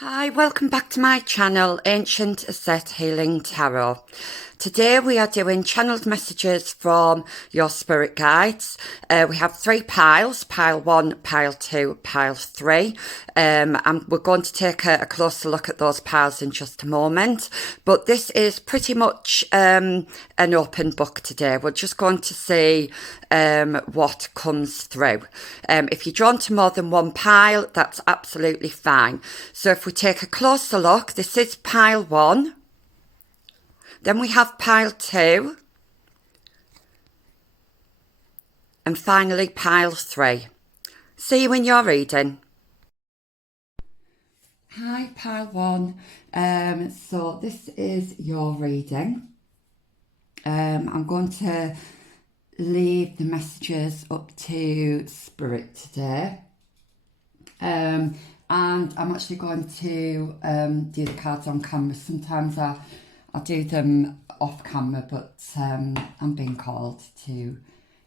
Hi, welcome back to my channel, Ancient Set Healing Tarot. Today we are doing channeled messages from your spirit guides. We have 3 piles, pile 1, pile 2, pile 3. And we're going to take a closer look at those piles in just a moment. But this is pretty much an open book today. We're just going to see what comes through. If you're drawn to more than one pile, that's absolutely fine. So if we take a closer look, this is pile 1. Then we have pile 2. And finally pile 3. See you in your reading. Hi, pile 1. So this is your reading. I'm going to leave the messages up to Spirit today. And I'm actually going to do the cards on camera. Sometimes I'll do them off camera, but I'm being called to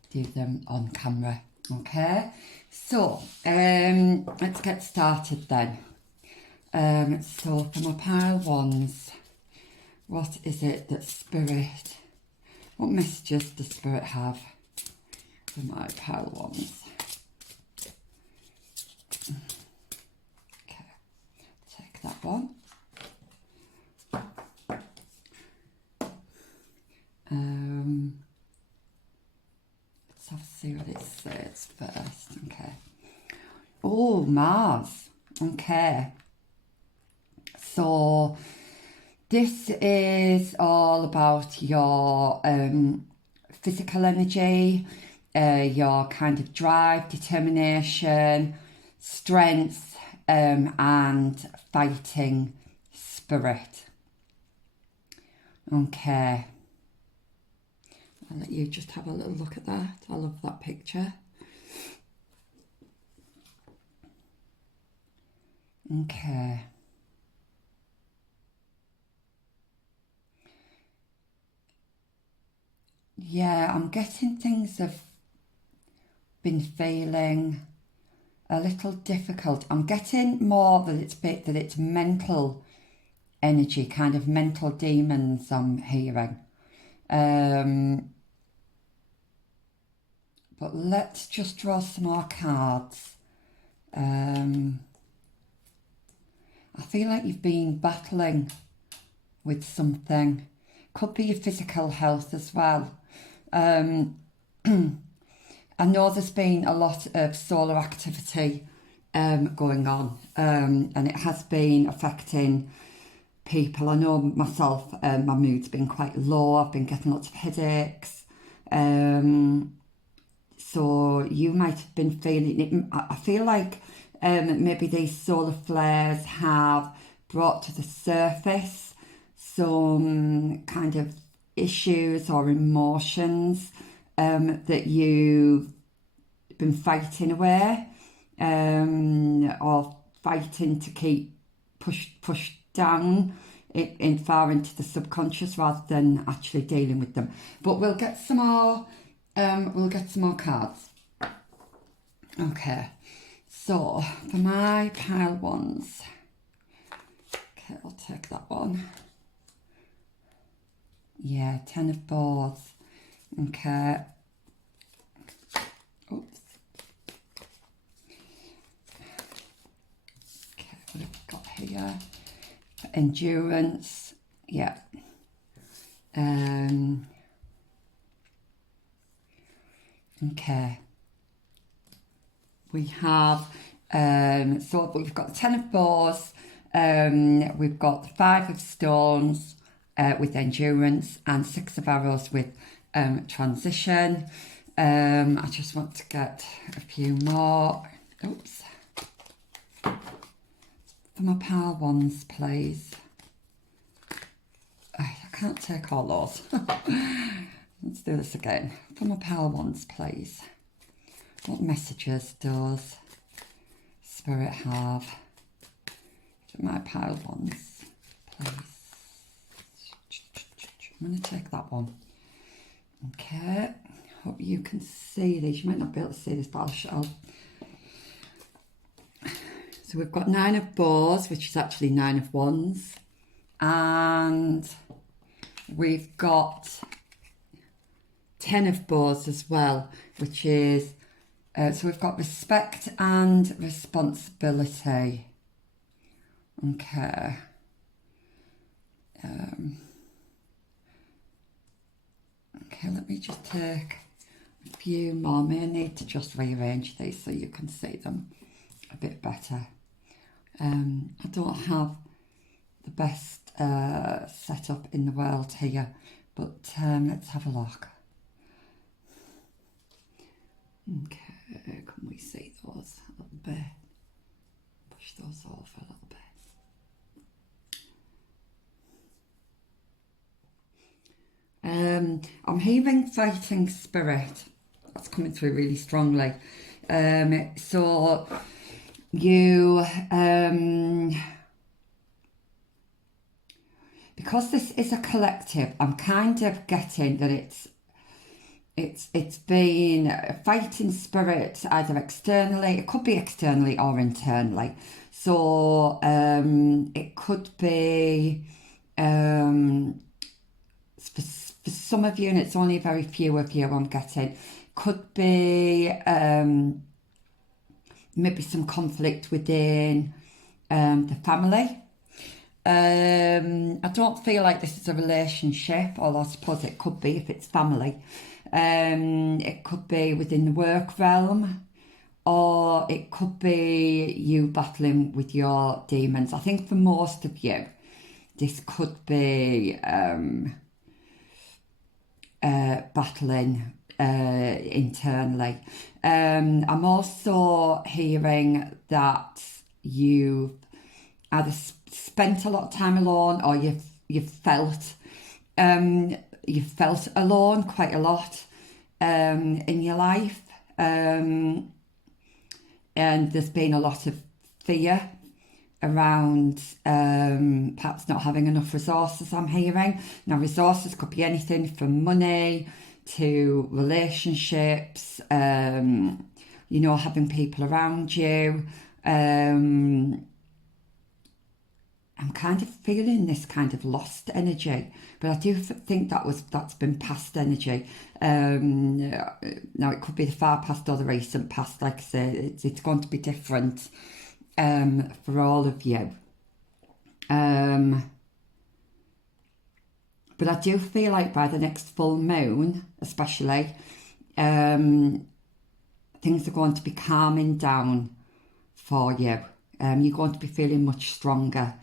do them on camera. Okay, so let's get started then. So for my pile 1s, what is it that Spirit, what messages does Spirit have for my pile 1s? Okay, take that one. Let's see what it says first. Okay. Oh, Mars. Okay. So this is all about your physical energy, your kind of drive, determination, strength, and fighting spirit. Okay. I'll let you just have a little look at that. I love that picture. Okay. Yeah, I'm getting things have been feeling a little difficult. I'm getting more that it's mental energy, kind of mental demons I'm hearing. But let's just draw some more cards. I feel like you've been battling with something. Could be your physical health as well. I know there's been a lot of solar activity going on, and it has been affecting people. I know myself, my mood's been quite low. I've been getting lots of headaches. So you might have been feeling it. I feel like maybe these solar flares have brought to the surface some kind of issues or emotions that you've been fighting away, or fighting to keep pushed down in far into the subconscious rather than actually dealing with them. But we'll get some more. We'll get some more cards. Okay, so for my pile 1s, okay, I'll take that one. Yeah, 10 of boards. Okay. Oops. Okay, what have we got here? Endurance. Yeah. Okay. We have, so we've got the 10 of boards, we've got the 5 of stones with endurance, and 6 of arrows with transition. I just want to get a few more. Oops. For my pile 1s, please. I can't take all those. Let's do this again. For my pile 1s, please. What messages does Spirit have for my pile 1s, please? I'm going to take that one. Okay. Hope you can see these. You might not be able to see this, but I'll So we've got 9 of Bows, which is actually 9 of Wands. And we've got 10 of Bows as well, which is, so we've got respect and responsibility. Okay. Okay, let me just take a few more. I may need to just rearrange these so you can see them a bit better. I don't have the best setup in the world here, but let's have a look. Okay, can we see those a little bit? Push those off a little bit. I'm hearing fighting spirit. That's coming through really strongly. So you, because this is a collective, I'm kind of getting that it's been a fighting spirit either externally, it could be externally or internally. So it could be for some of you, and it's only very few of you I'm getting, could be maybe some conflict within the family. I don't feel like this is a relationship, although I suppose it could be if it's family. It could be within the work realm, or it could be you battling with your demons. I think for most of you, this could be battling internally. I'm also hearing that you've either spent a lot of time alone, or you've felt alone quite a lot in your life, and there's been a lot of fear around perhaps not having enough resources, I'm hearing. Now, resources could be anything from money to relationships, having people around you. I'm kind of feeling this kind of lost energy, but I do think that's been past energy. Now, it could be the far past or the recent past. Like I say, it's going to be different for all of you. But I do feel like by the next full moon, especially, things are going to be calming down for you. You're going to be feeling much stronger,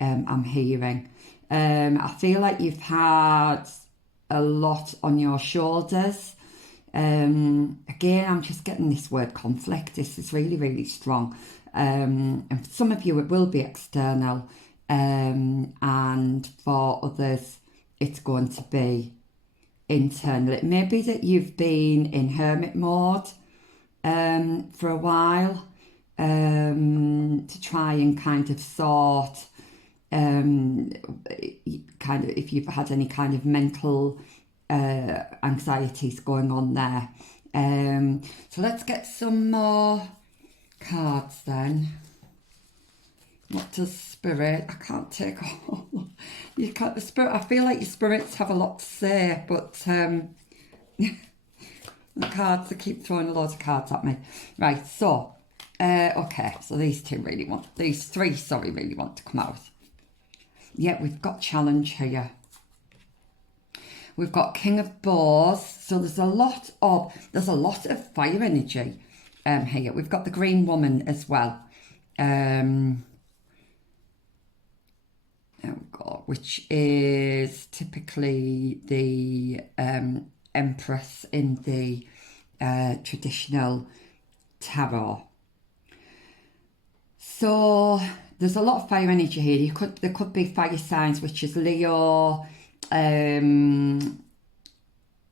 I'm hearing. I feel like you've had a lot on your shoulders. Again, I'm just getting this word conflict. This is really, really strong. And for some of you, it will be external. And for others, it's going to be internal. It may be that you've been in hermit mode for a while to try and kind of sort if you've had any kind of mental anxieties going on there. So let's get some more cards then. What does spirit? I can't take all. You can't. The spirit. I feel like your spirits have a lot to say, but the cards, they keep throwing a lot of cards at me. Right. So, okay. So these three really want to come out. Yeah, we've got challenge here. We've got King of Bows. So there's a lot of fire energy here. We've got the Green Woman as well. Which is typically the Empress in the traditional tarot. So there's a lot of fire energy here. There could be fire signs, which is Leo.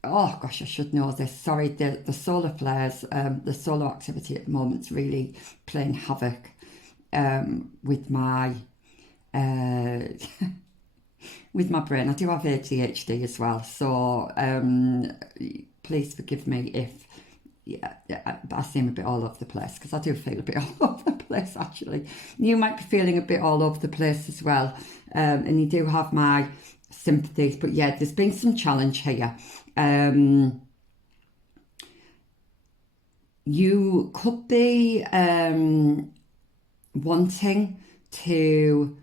Oh gosh, I should know this. Sorry, the solar flares, the solar activity at the moment is really playing havoc with my with my brain. I do have ADHD as well, so please forgive me if yeah, I seem a bit all over the place because I do feel a bit all over the place actually. You might be feeling a bit all over the place as well, and you do have my sympathies. But yeah, there's been some challenge here. You could be wanting to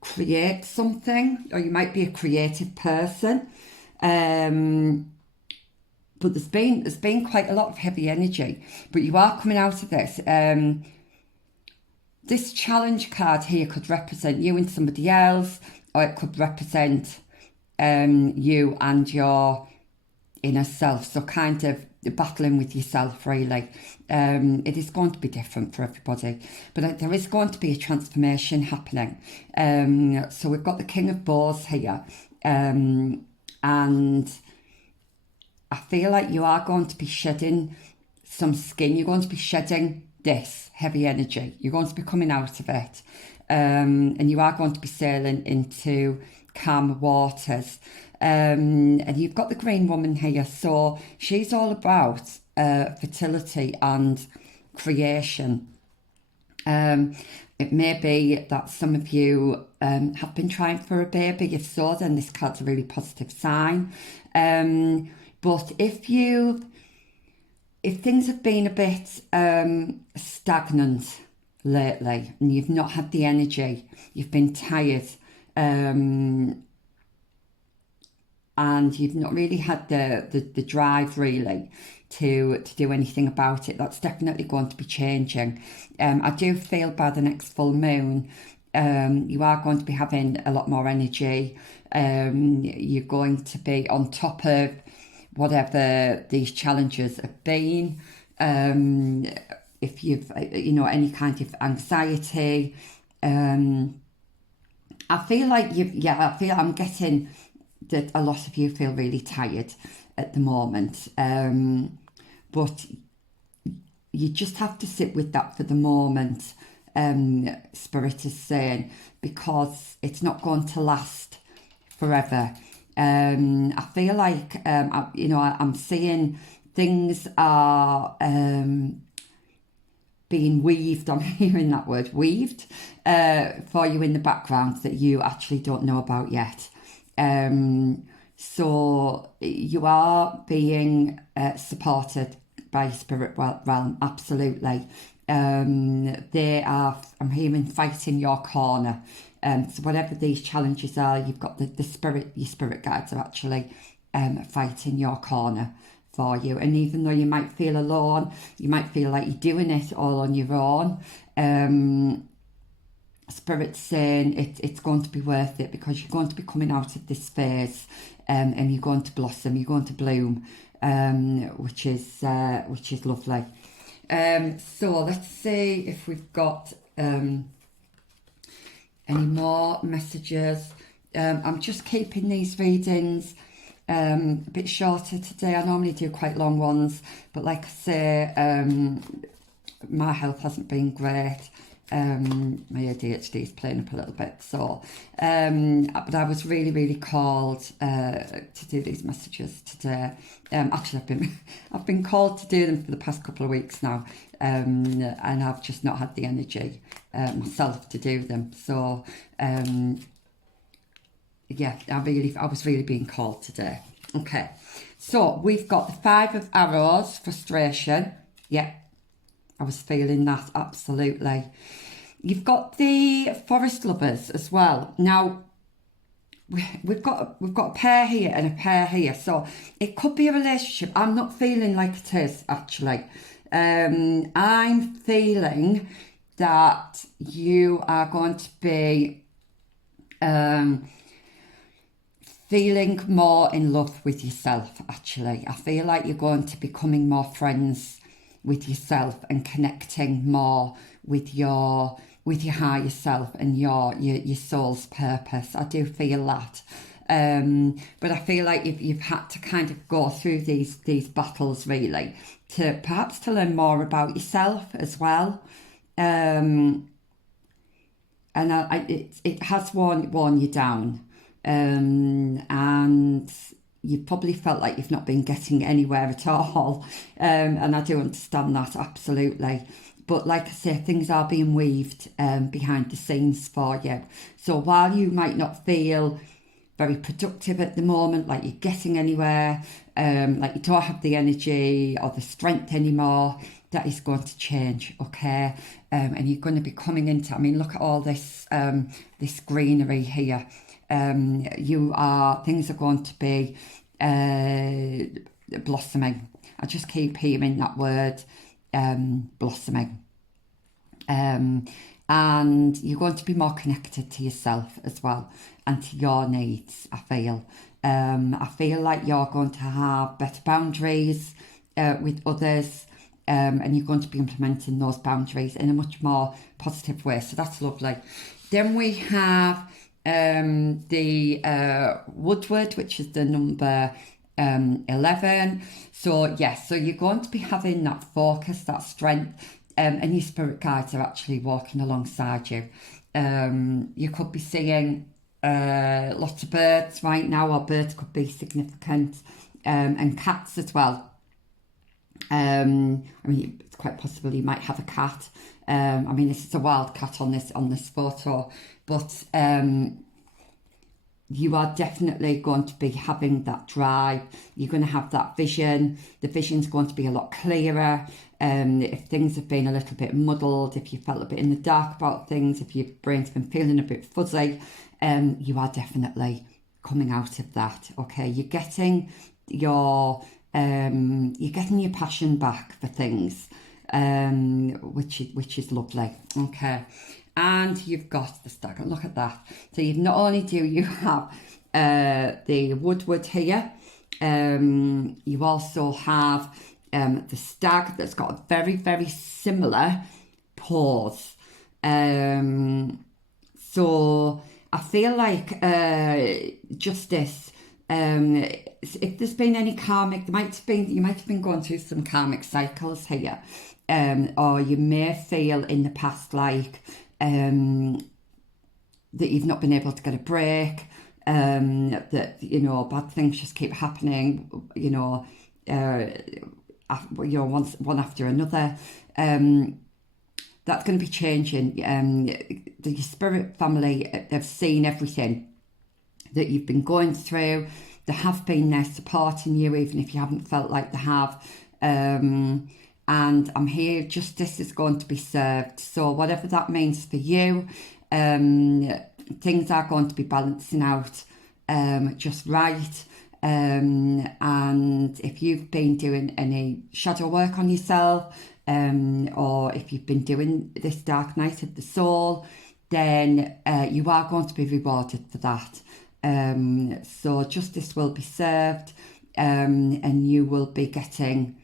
create something, or you might be a creative person. But there's been quite a lot of heavy energy. But you are coming out of this. This challenge card here could represent you and somebody else, or it could represent you and your inner self. So kind of battling with yourself, really. It is going to be different for everybody, but there is going to be a transformation happening. So we've got the King of Bows here, and I feel like you are going to be shedding some skin. You're going to be shedding this heavy energy. You're going to be coming out of it, and you are going to be sailing into calm waters. And you've got the Green Woman here, so she's all about fertility and creation. It may be that some of you have been trying for a baby. If so, then this card's a really positive sign. But if things have been a bit stagnant lately and you've not had the energy, you've been tired, and you've not really had the drive really to do anything about it, that's definitely going to be changing. I do feel by the next full moon, you are going to be having a lot more energy. You're going to be on top of whatever these challenges have been. If you've, any kind of anxiety, I feel like I'm getting that a lot of you feel really tired at the moment. But you just have to sit with that for the moment, Spirit is saying, because it's not going to last forever. I feel like, I'm seeing things are being weaved, I'm hearing that word, weaved, for you in the background that you actually don't know about yet. So you are being supported by spirit realm, absolutely. They are, I'm hearing, fighting your corner. So whatever these challenges are, you've got the spirit, your spirit guides are actually fighting your corner for you. And even though you might feel alone, you might feel like you're doing it all on your own, Spirit's saying it's going to be worth it, because you're going to be coming out of this phase, and you're going to blossom, you're going to bloom, which is lovely. So let's see if we've got any more messages. I'm just keeping these readings a bit shorter today. I normally do quite long ones, but like I say, my health hasn't been great. My ADHD is playing up a little bit, so but I was really called to do these messages today. Actually, I've been called to do them for the past couple of weeks now, and I've just not had the energy myself to do them. So yeah, I was really being called today. Okay, so we've got the Five of Arrows, frustration. Yeah, I was feeling that, absolutely. You've got the Forest Lovers as well. Now, we've got a pair here and a pair here, so it could be a relationship. I'm not feeling like it is, actually. I'm feeling that you are going to be feeling more in love with yourself, actually. I feel like you're going to be becoming more friends with yourself and connecting more with your higher self and your soul's purpose. I do feel that. But I feel like you've had to kind of go through these battles, really, to perhaps learn more about yourself as well. And it has worn you down. And you've probably felt like you've not been getting anywhere at all. And I do understand that, absolutely. But like I say, things are being weaved behind the scenes for you. So while you might not feel very productive at the moment, like you're getting anywhere, like you don't have the energy or the strength anymore, that is going to change, okay? And you're going to be coming into, I mean, look at all this this greenery here. Things are going to be blossoming. I just keep hearing that word, blossoming. And you're going to be more connected to yourself as well and to your needs, I feel. I feel like you're going to have better boundaries with others, and you're going to be implementing those boundaries in a much more positive way. So that's lovely. Then we have the Woodward, which is the number 11. So yes, so you're going to be having that focus, that strength, and your spirit guides are actually walking alongside you. You could be seeing lots of birds right now, or birds could be significant, and cats as well. I mean, it's quite possible you might have a cat. I mean, this is a wild cat on this photo, but you are definitely going to be having that drive. You're going to have that vision. The vision's going to be a lot clearer. If things have been a little bit muddled, if you felt a bit in the dark about things, if your brain's been feeling a bit fuzzy, you are definitely coming out of that. Okay, you're getting your passion back for things, which is lovely. Okay. And you've got the stag, and look at that. So you've not only do you have the Woodward here, you also have the stag that's got a very, very similar pose. So I feel like justice, if there's been any karmic, you might have been going through some karmic cycles here, or you may feel in the past like that you've not been able to get a break, that bad things just keep happening, one after another. That's going to be changing. The spirit family have seen everything that you've been going through. They have been there supporting you, even if you haven't felt like they have. And I'm here, justice is going to be served. So whatever that means for you, things are going to be balancing out just right. And if you've been doing any shadow work on yourself, or if you've been doing this dark night of the soul, then you are going to be rewarded for that. So justice will be served, and you will be getting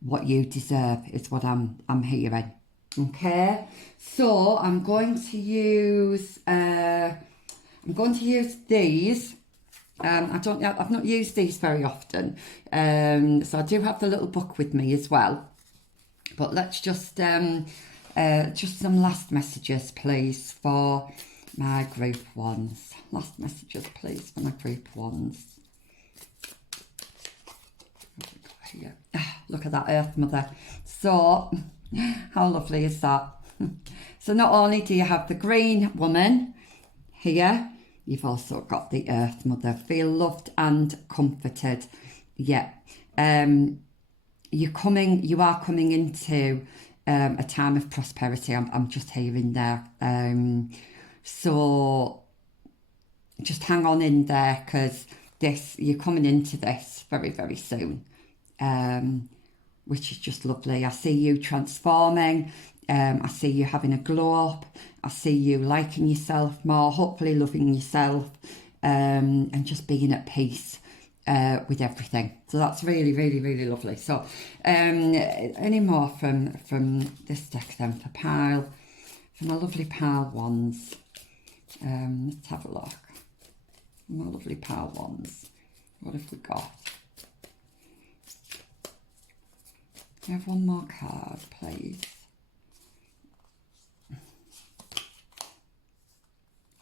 what you deserve, is what I'm hearing. Okay, so I'm going to use these. I've not used these very often, so I do have the little book with me as well. But let's just some last messages, please, for my group ones. Last messages, please, for my group ones. What have we got here? Look at that Earth Mother. So, how lovely is that? So not only do you have the green woman here, you've also got the Earth Mother. Feel loved and comforted. Yeah. You are coming into a time of prosperity. I'm just hearing there. So just hang on in there, because you're coming into this very, very soon, which is just lovely. I see you transforming. I see you having a glow up. I see you liking yourself more, hopefully loving yourself, and just being at peace with everything. So that's really, really, really lovely. So any more from this deck then for my lovely pile ones. Let's have a look. My lovely pile ones. What have we got? Can I have one more card, please?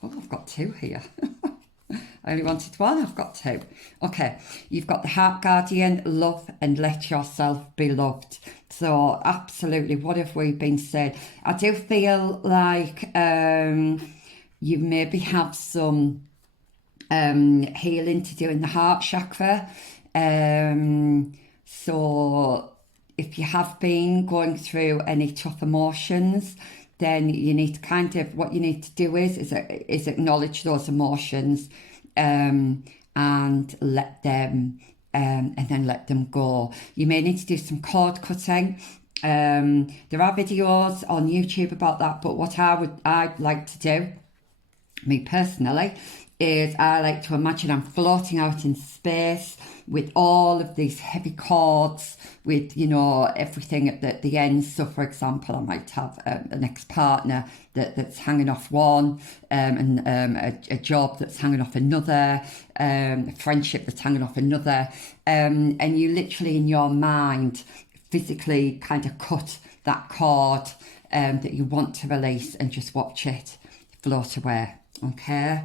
Oh, I've got two here. I only wanted one, I've got two. Okay, you've got the Heart Guardian, love and let yourself be loved. So absolutely, what have we been said? I do feel like you maybe have some healing to do in the heart chakra. So if you have been going through any tough emotions, then you need to kind of, what you need to do is acknowledge those emotions and let them and then let them go. You may need to do some cord cutting. There are videos on YouTube about that, but what I'd like to do, me personally, is I like to imagine I'm floating out in space with all of these heavy cords, with, you know, everything at the end. So for example, I might have an ex-partner that's hanging off one, and a job that's hanging off another, a friendship that's hanging off another, and you literally in your mind physically kind of cut that cord that you want to release and just watch it float away. Okay.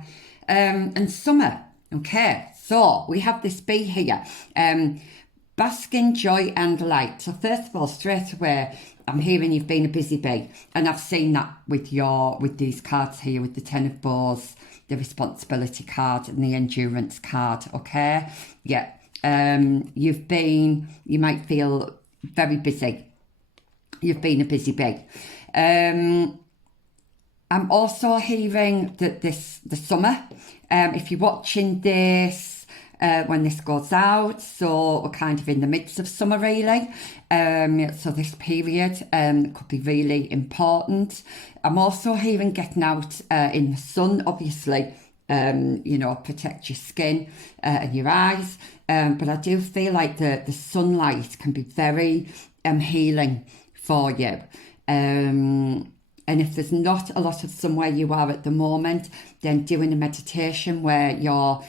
And summer. Okay, so we have this bee here. Bask in joy and light. So first of all, straight away, I'm hearing you've been a busy bee, and I've seen that with these cards here, with the Ten of Bows, the responsibility card, and the endurance card. Okay, yeah. You might feel very busy. You've been a busy bee. I'm also hearing that the summer, if you're watching this when this goes out, so we're kind of in the midst of summer really, so this period could be really important. I'm also hearing getting out in the sun, obviously, you know, protect your skin and your eyes, but I do feel like the sunlight can be very healing for you. And if there's not a lot of sun where you are at the moment, then doing a meditation where I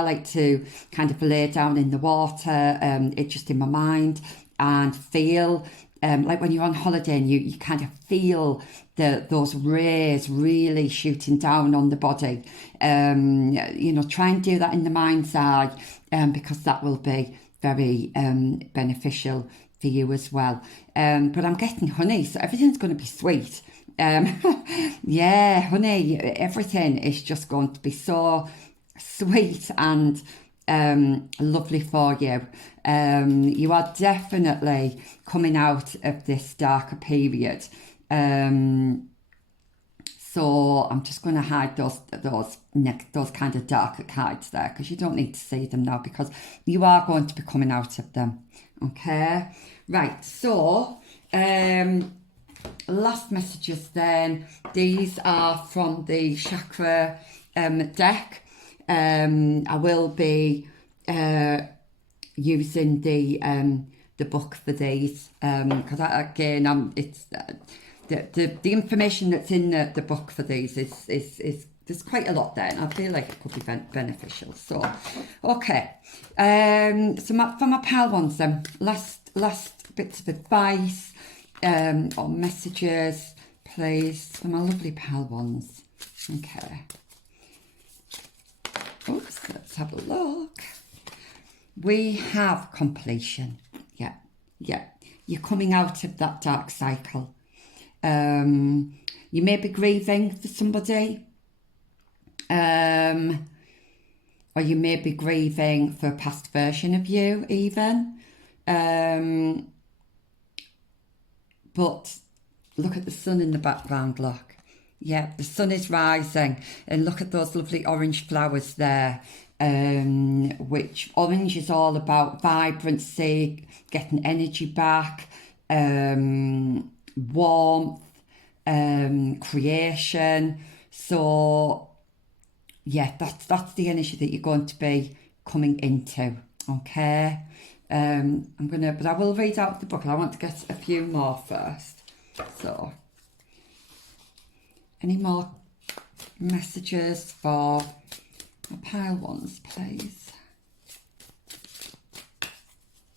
like to kind of lay down in the water, it just in my mind, and feel like when you're on holiday and you kind of feel those rays really shooting down on the body. You know, try and do that in the mind's eye, because that will be very beneficial for you as well. But I'm getting honey, so everything's going to be sweet. Yeah, honey, everything is just going to be so sweet and lovely for you. You are definitely coming out of this darker period. So I'm just going to hide those kind of darker cards there, because you don't need to see them now, because you are going to be coming out of them. Okay, right, so last messages then. These are from the chakra deck. I will be using the book for these, because again, it's the information that's in the book for these is there's quite a lot there, and I feel like it could be beneficial. So, okay. So for my pal ones then, last bits of advice or messages, please, for my lovely pal ones. Okay. Oops, let's have a look. We have completion. Yeah. You're coming out of that dark cycle. You may be grieving for somebody. Or you may be grieving for a past version of you even. But look at the sun in the background, look. Yeah, the sun is rising, and look at those lovely orange flowers there, which orange is all about vibrancy, getting energy back, warmth, creation. So yeah, that's the energy that you're going to be coming into. Okay, but I will read out the book. I want to get a few more first. So, any more messages for my pile ones, please?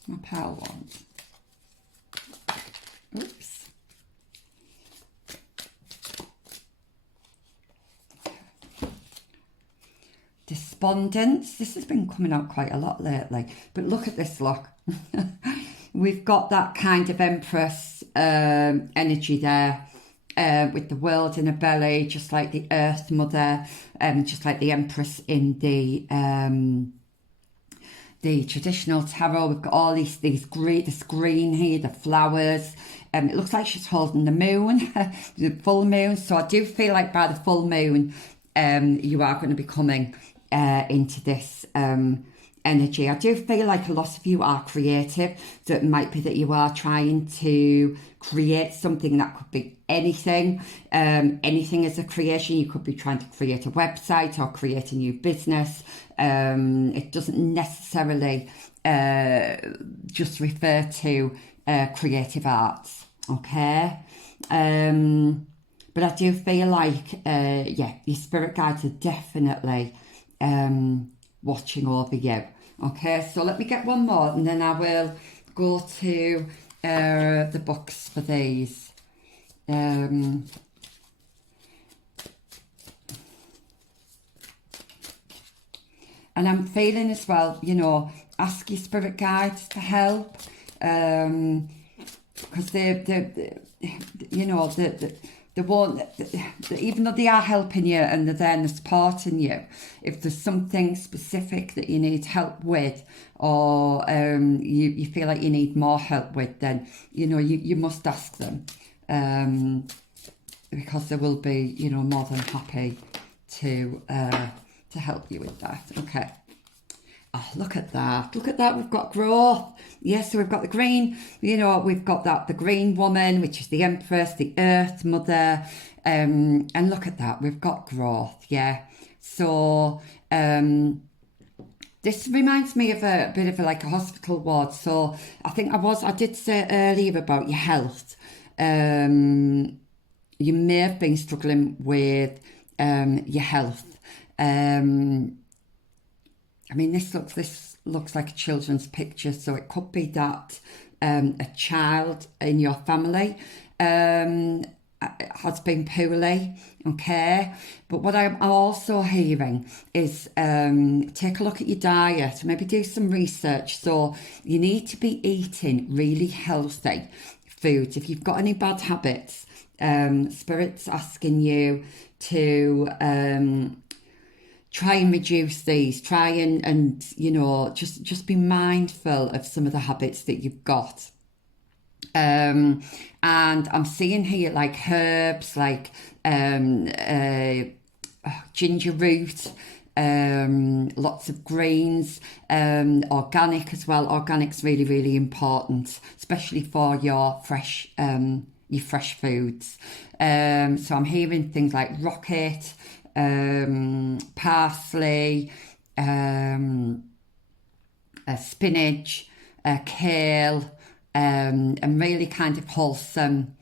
My pile ones. Oops. despondence. This has been coming out quite a lot lately, but look at this, look. We've got that kind of Empress energy there, with the world in her belly, just like the Earth Mother, just like the Empress in the traditional tarot. We've got all this green here, the flowers. It looks like she's holding the moon, the full moon. So I do feel like by the full moon, you are going to be coming into this energy. I do feel like a lot of you are creative, so it might be that you are trying to create something that could be anything. Anything is a creation. You could be trying to create a website or create a new business. It doesn't necessarily just refer to creative arts, okay? But I do feel like, yeah, your spirit guides are definitely watching over you. Okay, so let me get one more and then I will go to the books for these. And I'm feeling as well, you know, ask your spirit guides for help, because they you know, they won't, even though they are helping you and they're there and they're supporting you, if there's something specific that you need help with, or you feel like you need more help with, then, you know, you must ask them, because they will be, you know, more than happy to help you with that. Okay. Oh, look at that. Look at that. We've got growth. Yes, so we've got the green, you know, we've got that, the green woman, which is the Empress, the Earth Mother. And look at that. We've got growth. Yeah. So this reminds me of a bit of like a hospital ward. So I think I did say earlier about your health. You may have been struggling with your health. I mean, this looks like a children's picture, so it could be that a child in your family has been poorly, okay? But what I'm also hearing is take a look at your diet, maybe do some research. So you need to be eating really healthy foods. If you've got any bad habits, Spirit's asking you to try and reduce these, try and you know, just be mindful of some of the habits that you've got. And I'm seeing here like herbs, like ginger root, lots of greens, organic as well. Organic's really, really important, especially for your fresh foods. So I'm hearing things like rocket, parsley, spinach, kale, and really kind of wholesome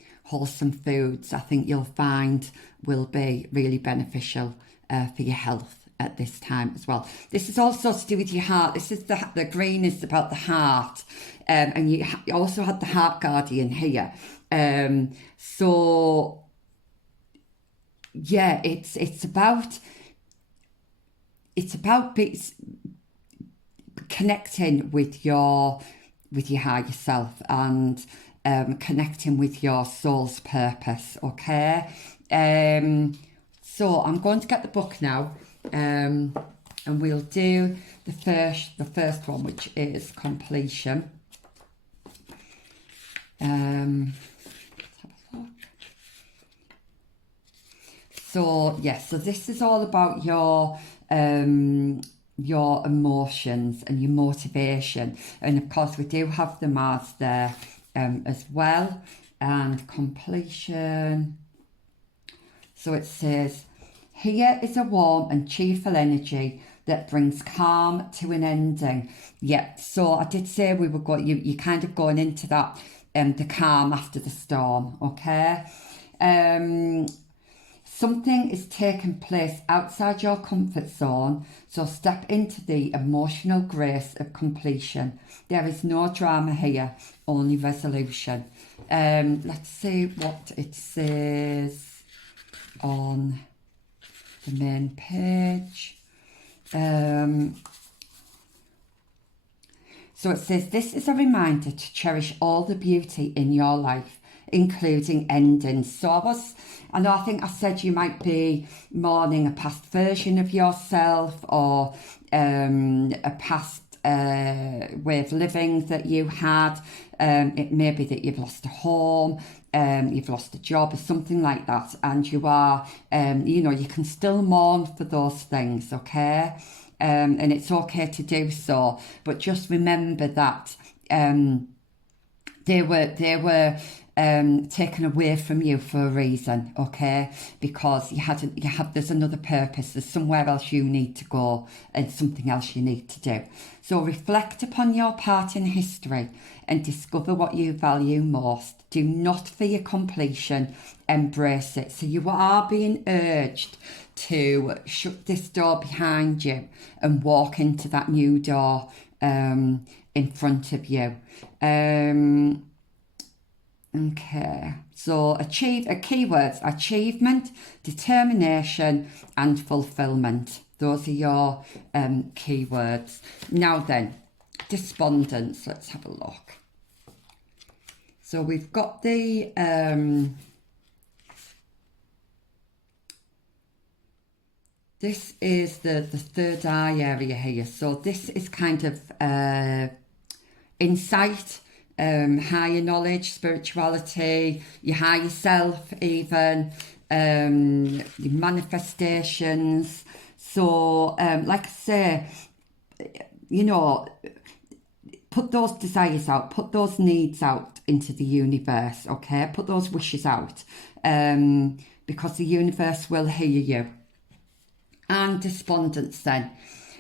foods, I think you'll find will be really beneficial for your health at this time as well. This is also to do with your heart. This is the green is about the heart, and you also had the heart guardian here. So yeah, it's about connecting with your higher self and connecting with your soul's purpose. Okay, so I'm going to get the book now, and we'll do the first one, which is completion. Let's have a look. So yes, so this is all about your emotions and your motivation, and of course we do have the Mars there as well, and completion. So it says, here is a warm and cheerful energy that brings calm to an ending. Yeah, so I did say we were going, you kind of going into that, the calm after the storm, okay? Something is taking place outside your comfort zone, so step into the emotional grace of completion. There is no drama here, only resolution. Let's see what it says on the main page. So it says, this is a reminder to cherish all the beauty in your life, including endings. So I think I said you might be mourning a past version of yourself, or a past way of living that you had. It may be that you've lost a home, you've lost a job or something like that, and you are, you can still mourn for those things, okay? And it's okay to do so, but just remember that they were taken away from you for a reason, okay? Because there's another purpose. There's somewhere else you need to go and something else you need to do. So reflect upon your part in history and discover what you value most. Do not fear completion, embrace it. So you are being urged to shut this door behind you and walk into that new door in front of you. Okay, so keywords: achievement, determination, and fulfillment. Those are your keywords. Now then, despondence. Let's have a look. So we've got the this is the third eye area here. So this is kind of insight, higher knowledge, spirituality, your higher self even, your manifestations. So like I say, put those desires out, put those needs out into the universe, okay? Put those wishes out, because the universe will hear you. And despondence then.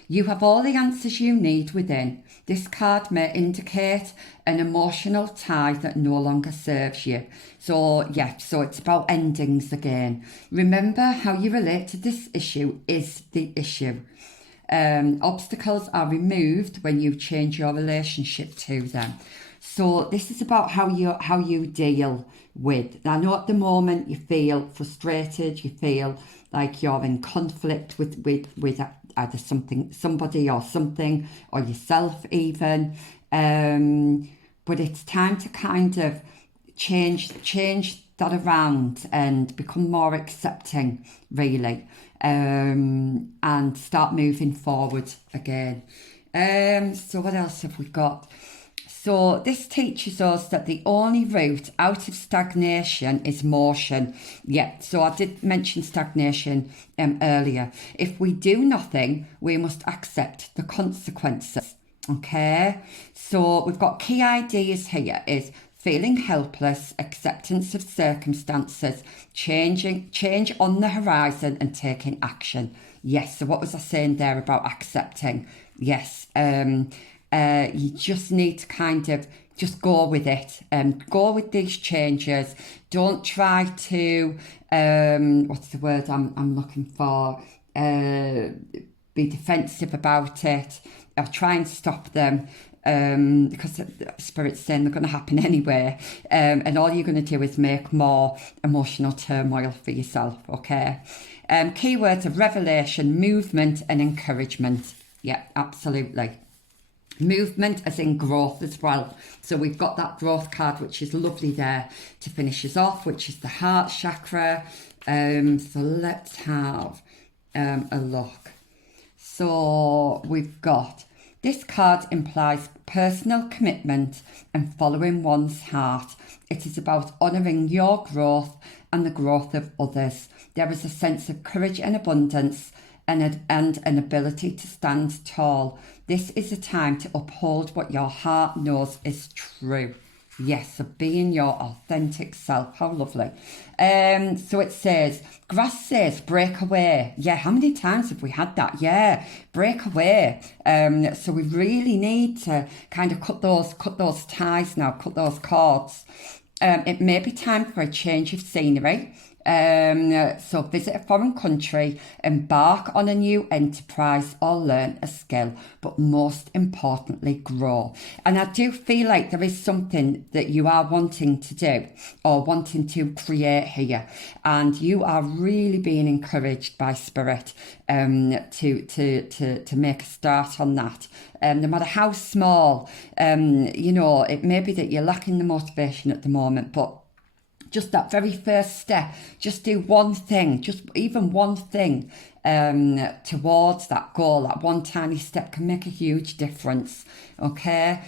You have all the answers you need within. This card may indicate an emotional tie that no longer serves you. So it's about endings again. Remember, how you relate to this issue is the issue. Obstacles are removed when you change your relationship to them. So this is about how you deal with. I know at the moment you feel frustrated, you feel like you're in conflict with either somebody or something, or yourself even. But it's time to kind of change that around and become more accepting, really, and start moving forward again. So what else have we got? So this teaches us that the only route out of stagnation is motion. Yeah, so I did mention stagnation earlier. If we do nothing, we must accept the consequences. Okay, so we've got key ideas here is feeling helpless, acceptance of circumstances, change on the horizon, and taking action. Yes, so what was I saying there about accepting? Yes, you just need to kind of just go with it, go with these changes. Don't try to, what's the word I'm looking for, be defensive about it, or try and stop them, because the Spirit's saying they're going to happen anyway, and all you're going to do is make more emotional turmoil for yourself, okay? Keywords of revelation, movement, and encouragement. Yeah, absolutely. Movement as in growth as well. So we've got that growth card, which is lovely there to finish us off, which is the heart chakra. So let's have a look. So we've got, this card implies personal commitment and following one's heart. It is about honouring your growth and the growth of others. There is a sense of courage and abundance and an ability to stand tall. This is a time to uphold what your heart knows is true. Yes, so being your authentic self. How lovely. So it says, grass says, break away. Yeah, how many times have we had that? Yeah, break away. So we really need to kind of cut those ties now, cut those cords. It may be time for a change of scenery. So visit a foreign country, embark on a new enterprise or learn a skill, but most importantly, grow. And I do feel like there is something that you are wanting to do or wanting to create here. And you are really being encouraged by Spirit to make a start on that. No matter how small, you know, it may be that you're lacking the motivation at the moment, but just that very first step, just do one thing, just even one thing towards that goal. That one tiny step can make a huge difference. Okay,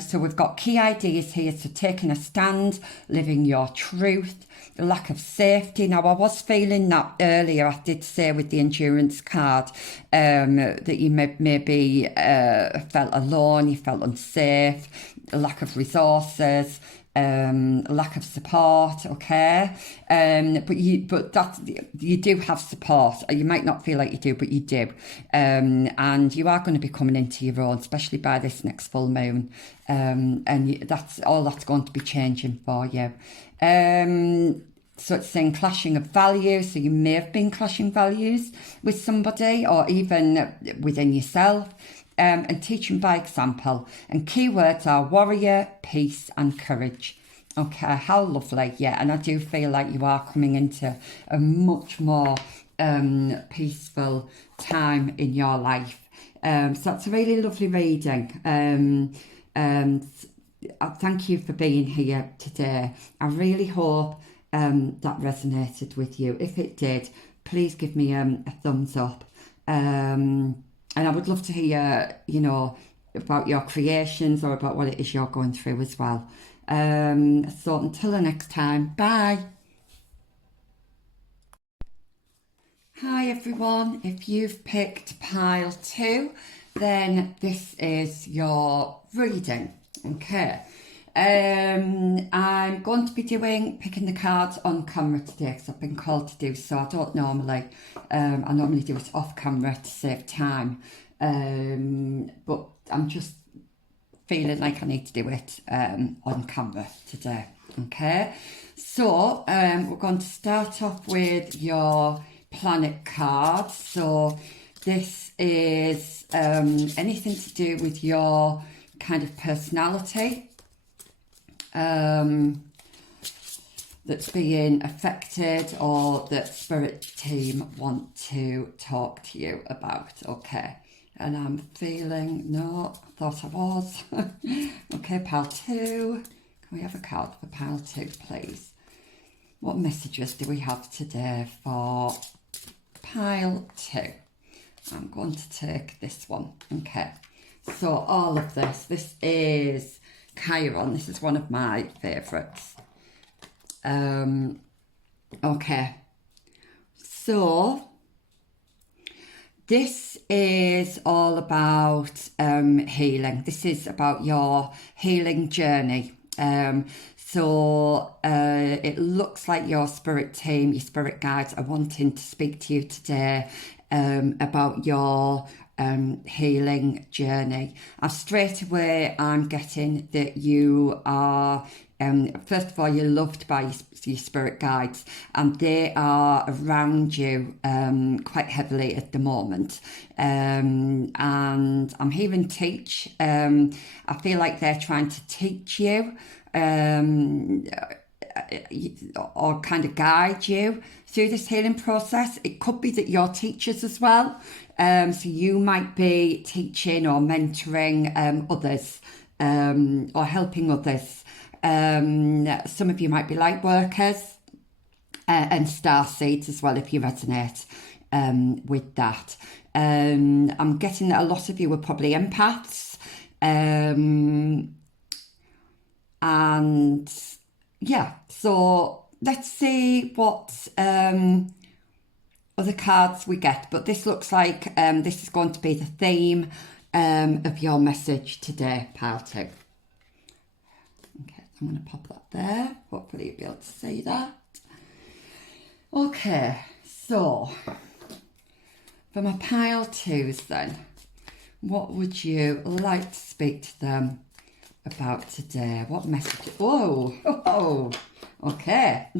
so we've got key ideas here. So taking a stand, living your truth, the lack of safety. Now, I was feeling that earlier. I did say with the endurance card that you maybe felt alone, you felt unsafe, a lack of resources, lack of support. Okay, but that you do have support. You might not feel like you do, but you do, and you are going to be coming into your own, especially by this next full moon, and that's going to be changing for you. So it's saying clashing of values. So you may have been clashing values with somebody or even within yourself. And teaching by example. And keywords are warrior, peace, and courage. Okay, how lovely. Yeah, and I do feel like you are coming into a much more peaceful time in your life. So that's a really lovely reading. Thank you for being here today. I really hope that resonated with you. If it did, please give me a thumbs up. And I would love to hear, you know, about your creations or about what it is you're going through as well. So until the next time, bye. Hi everyone. If you've picked pile 2, then this is your reading. Okay. I'm going to be picking the cards on camera today because I've been called to do so. I don't normally, I normally do it off camera to save time, but I'm just feeling like I need to do it on camera today. Okay, so we're going to start off with your planet card. So this is anything to do with your kind of personality that's being affected or that Spirit team want to talk to you about. Okay, and I'm feeling, no, I thought I was. Okay, pile 2. Can we have a card for pile 2, please? What messages do we have today for pile 2? I'm going to take this one. Okay, so all of this is Chiron. This is one of my favourites. Okay, so this is all about healing. This is about your healing journey. So it looks like your spirit team, your spirit guides are wanting to speak to you today about your healing journey. Straight away I'm getting that you are first of all, you're loved by your spirit guides, and they are around you quite heavily at the moment. And I'm hearing teach. I feel like they're trying to teach you or kind of guide you through this healing process. It could be that you're teachers as well. So you might be teaching or mentoring others or helping others. Some of you might be light workers and star seeds as well, if you resonate with that. I'm getting that a lot of you are probably empaths. And yeah, so let's see what other cards we get. But this looks like this is going to be the theme of your message today, pile 2. Okay, I'm going to pop that there. Hopefully you'll be able to see that. Okay, so for my pile 2s then, what would you like to speak to them about today? What message? Oh, okay.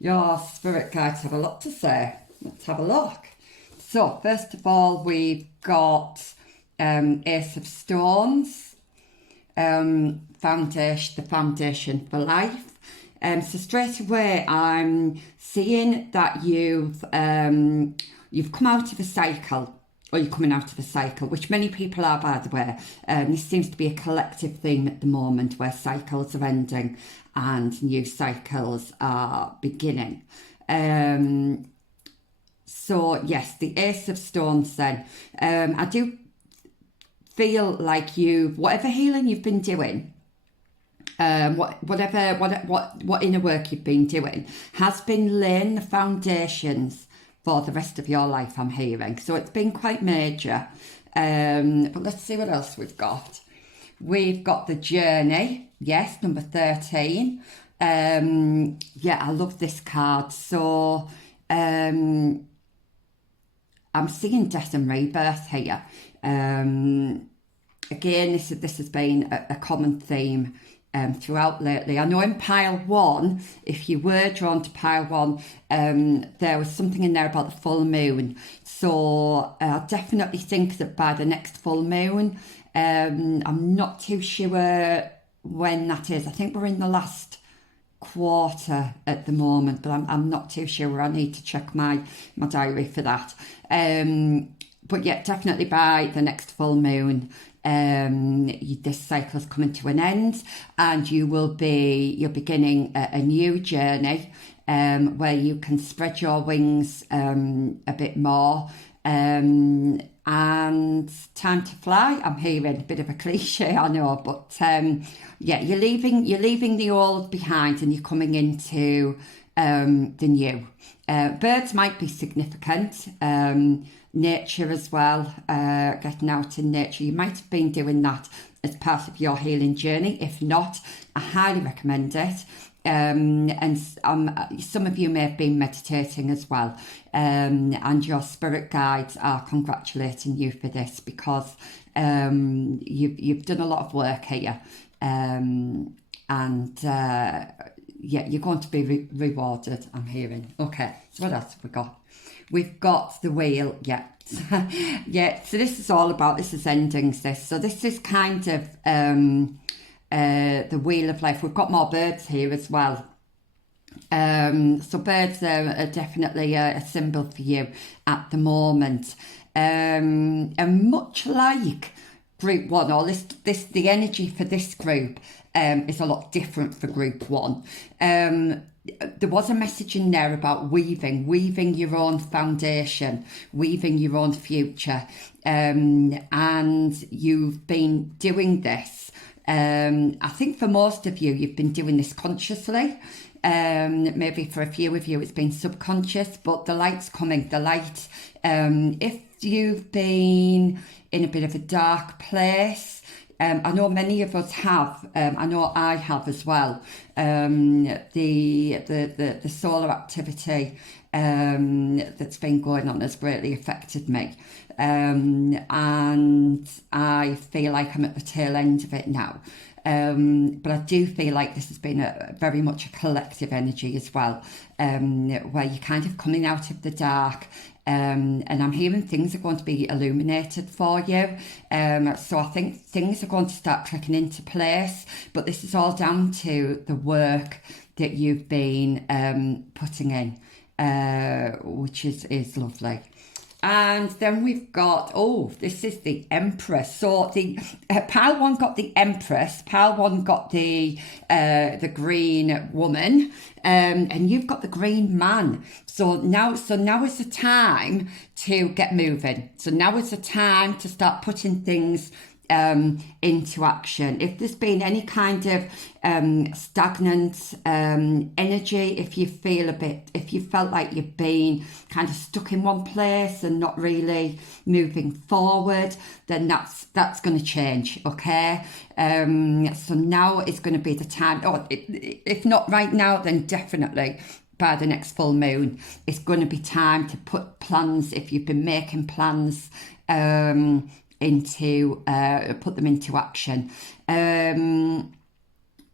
Your spirit guides have a lot to say. Let's have a look. So, first of all, we've got Ace of Stones, the foundation for life. So straight away, I'm seeing that you've come out of a cycle, or you're coming out of a cycle, which many people are, by the way. This seems to be a collective theme at the moment, where cycles are ending and new cycles are beginning. So yes, the Ace of Stones then. I do feel like whatever healing you've been doing, what inner work you've been doing has been laying the foundations for the rest of your life, I'm hearing. So it's been quite major. But let's see what else we've got. We've got the Journey, yes, number 13. Yeah, I love this card. So I'm seeing death and rebirth here. Again, this has been a common theme throughout lately. I know in pile one, if you were drawn to pile one, there was something in there about the full moon. So I definitely think that by the next full moon, I'm not too sure when that is. I think we're in the last quarter at the moment, but I'm not too sure. I need to check my diary for that. But yeah, definitely by the next full moon, this cycle is coming to an end, and you're beginning a new journey where you can spread your wings a bit more. And time to fly. I'm hearing a bit of a cliche, I know, but yeah, you're leaving the old behind and you're coming into the new. Birds might be significant. Nature as well, getting out in nature. You might have been doing that as part of your healing journey. If not, I highly recommend it. And some of you may have been meditating as well, and your spirit guides are congratulating you for this, because you've done a lot of work here, and yeah, you're going to be rewarded, I'm hearing. Okay, so what else have we got? We've got the Wheel, yeah. Yeah, so this is endings, this. So this is kind of the Wheel of Life. We've got more birds here as well. So birds are definitely a symbol for you at the moment. And much like group one, or the energy for this group is a lot different for group one. There was a message in there about weaving your own foundation, weaving your own future, and you've been doing this. I think for most of you, you've been doing this consciously. Maybe for a few of you, it's been subconscious, but the light's coming. The light, if you've been in a bit of a dark place, I know many of us have. I know I have as well. The solar activity that's been going on has greatly affected me, and I feel like I'm at the tail end of it now. But I do feel like this has been very much a collective energy as well, where you're kind of coming out of the dark. And I'm hearing things are going to be illuminated for you. So I think things are going to start clicking into place. But this is all down to the work that you've been putting in, which is lovely. And then we've got, this is the Empress. So the pile one got the Empress, pile one got the green woman, and you've got the green man. So now is the time to get moving. So now is the time to start putting things into action. If there's been any kind of stagnant energy, if you felt like you've been kind of stuck in one place and not really moving forward, then that's going to change, okay? So now is going to be the time, if not right now, then definitely by the next full moon, it's going to be time to put plans, if you've been making plans, put them into action.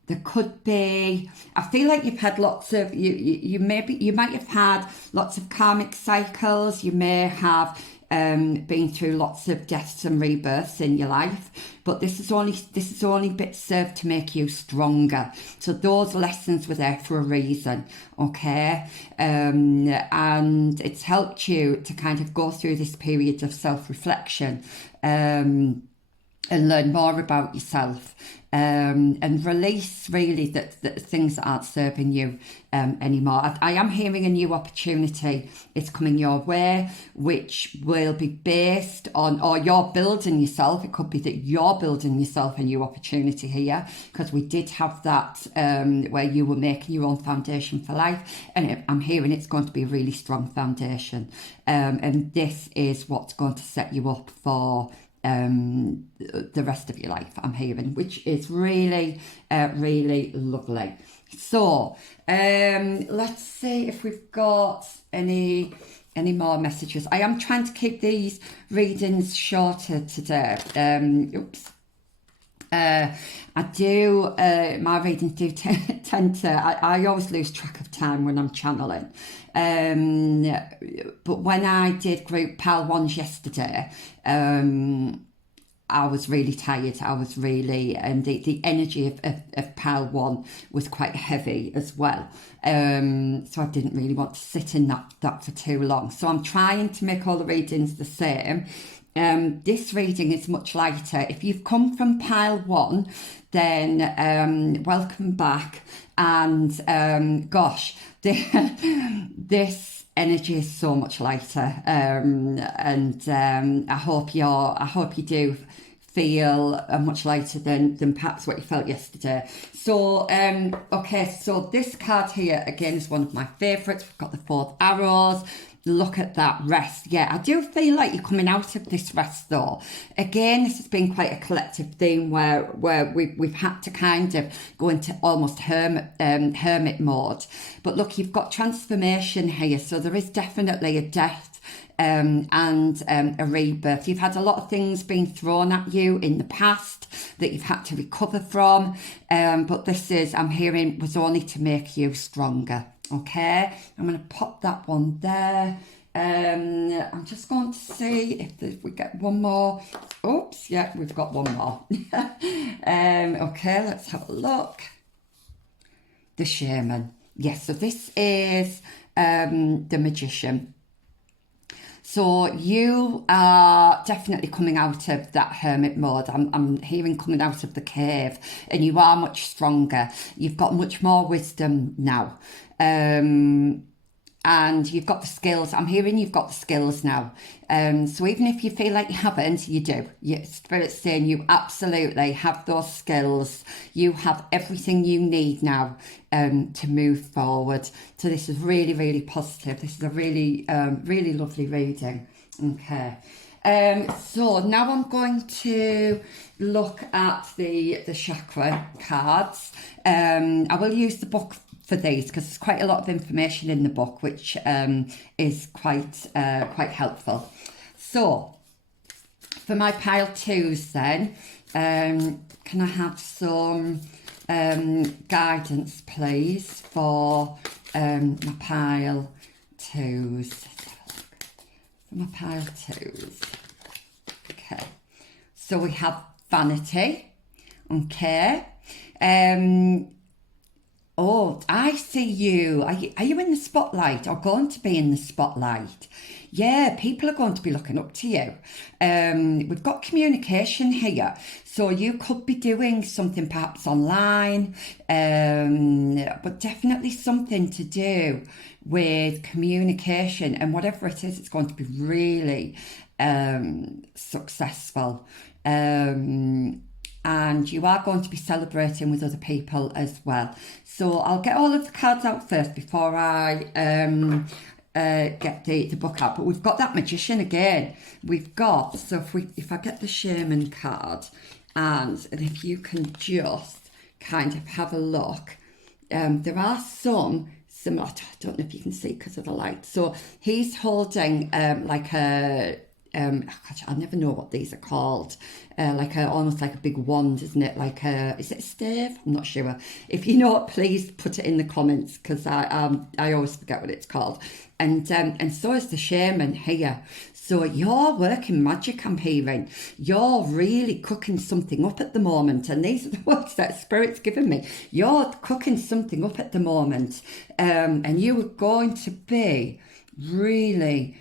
there could be, I feel like you've had lots of, you might have had lots of karmic cycles. You may have been through lots of deaths and rebirths in your life, but this is only bit served to make you stronger. So those lessons were there for a reason, okay? And it's helped you to kind of go through this period of self-reflection, and learn more about yourself, and release really that things that aren't serving you anymore. I am hearing a new opportunity is coming your way, which will be based on, or you're building yourself. It could be that you're building yourself a new opportunity here, because we did have that where you were making your own foundation for life, and I'm hearing it's going to be a really strong foundation, and this is what's going to set you up for the rest of your life, I'm hearing, which is really, really lovely. So let's see if we've got any more messages. I am trying to keep these readings shorter today. I do, my readings do tend to, I always lose track of time when I'm channeling. But when I did group Pal 1s yesterday, I was really tired. I was really, and the energy of Pal 1 was quite heavy as well. So I didn't really want to sit in that for too long. So I'm trying to make all the readings the same. This reading is much lighter. If you've come from Pile 1, then welcome back. And gosh, this energy is so much lighter. I hope you do feel much lighter than perhaps what you felt yesterday. So okay, so this card here again is one of my favourites. We've got the 4 arrows. Look at that rest. Yeah, I do feel like you're coming out of this rest though. Again, this has been quite a collective theme where we've had to kind of go into almost hermit mode. But look, you've got transformation here. So there is definitely a death and a rebirth. You've had a lot of things being thrown at you in the past that you've had to recover from. But this is, I'm hearing, was only to make you stronger. Okay, I'm going to pop that one there. I'm just going to see if we get one more. Oops, yeah, we've got one more. Okay, let's have a look. The shaman. Yes, so this is the magician. So you are definitely coming out of that hermit mode. I'm hearing coming out of the cave, and you are much stronger. You've got much more wisdom now. And you've got the skills. I'm hearing you've got the skills now. So even if you feel like you haven't, you do. Your Spirit's saying you absolutely have those skills. You have everything you need now to move forward. So this is really, really positive. This is a really, really lovely reading. Okay. So now I'm going to look at the chakra cards. I will use the book for these because there's quite a lot of information in the book, which is quite helpful. So for my pile 2s then, can I have some guidance please for my pile 2s? For my pile 2s. Okay, so we have vanity. Okay. Oh, I see you. Are you in the spotlight or going to be in the spotlight? Yeah, people are going to be looking up to you. We've got communication here. So you could be doing something perhaps online, but definitely something to do with communication, and whatever it is, it's going to be really successful. And you are going to be celebrating with other people as well. So I'll get all of the cards out first before I get the book out. But we've got that magician again. We've got, so if I get the shaman card, and if you can just kind of have a look, there are some similar, I don't know if you can see because of the light. So he's holding like a gosh, I never know what these are called. Almost like a big wand, isn't it? Is it a stave? I'm not sure. If you know it, please put it in the comments, because I always forget what it's called. And so is the shaman here. So you're working magic, I'm hearing. You're really cooking something up at the moment. And these are the words that Spirit's given me. You're cooking something up at the moment. And you are going to be really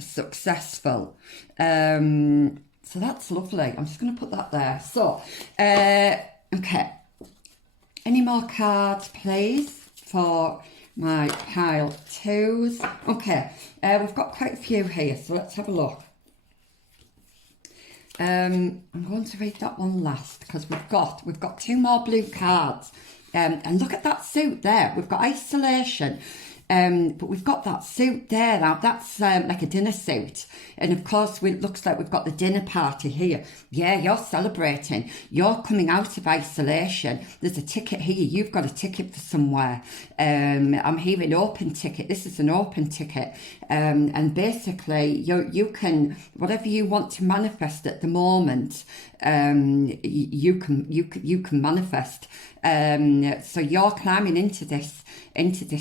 successful. So that's lovely. I'm just going to put that there. So, okay. Any more cards, please, for my pile twos? Okay, we've got quite a few here, so let's have a look. I'm going to read that one last, because we've got two more blue cards. And look at that suit there. We've got isolation. But we've got that suit there now. That's like a dinner suit. And of course, it looks like we've got the dinner party here. Yeah, you're celebrating. You're coming out of isolation. There's a ticket here. You've got a ticket for somewhere. I'm hearing open ticket. This is an open ticket. And basically, you can, whatever you want to manifest at the moment, you can manifest. So you're climbing into this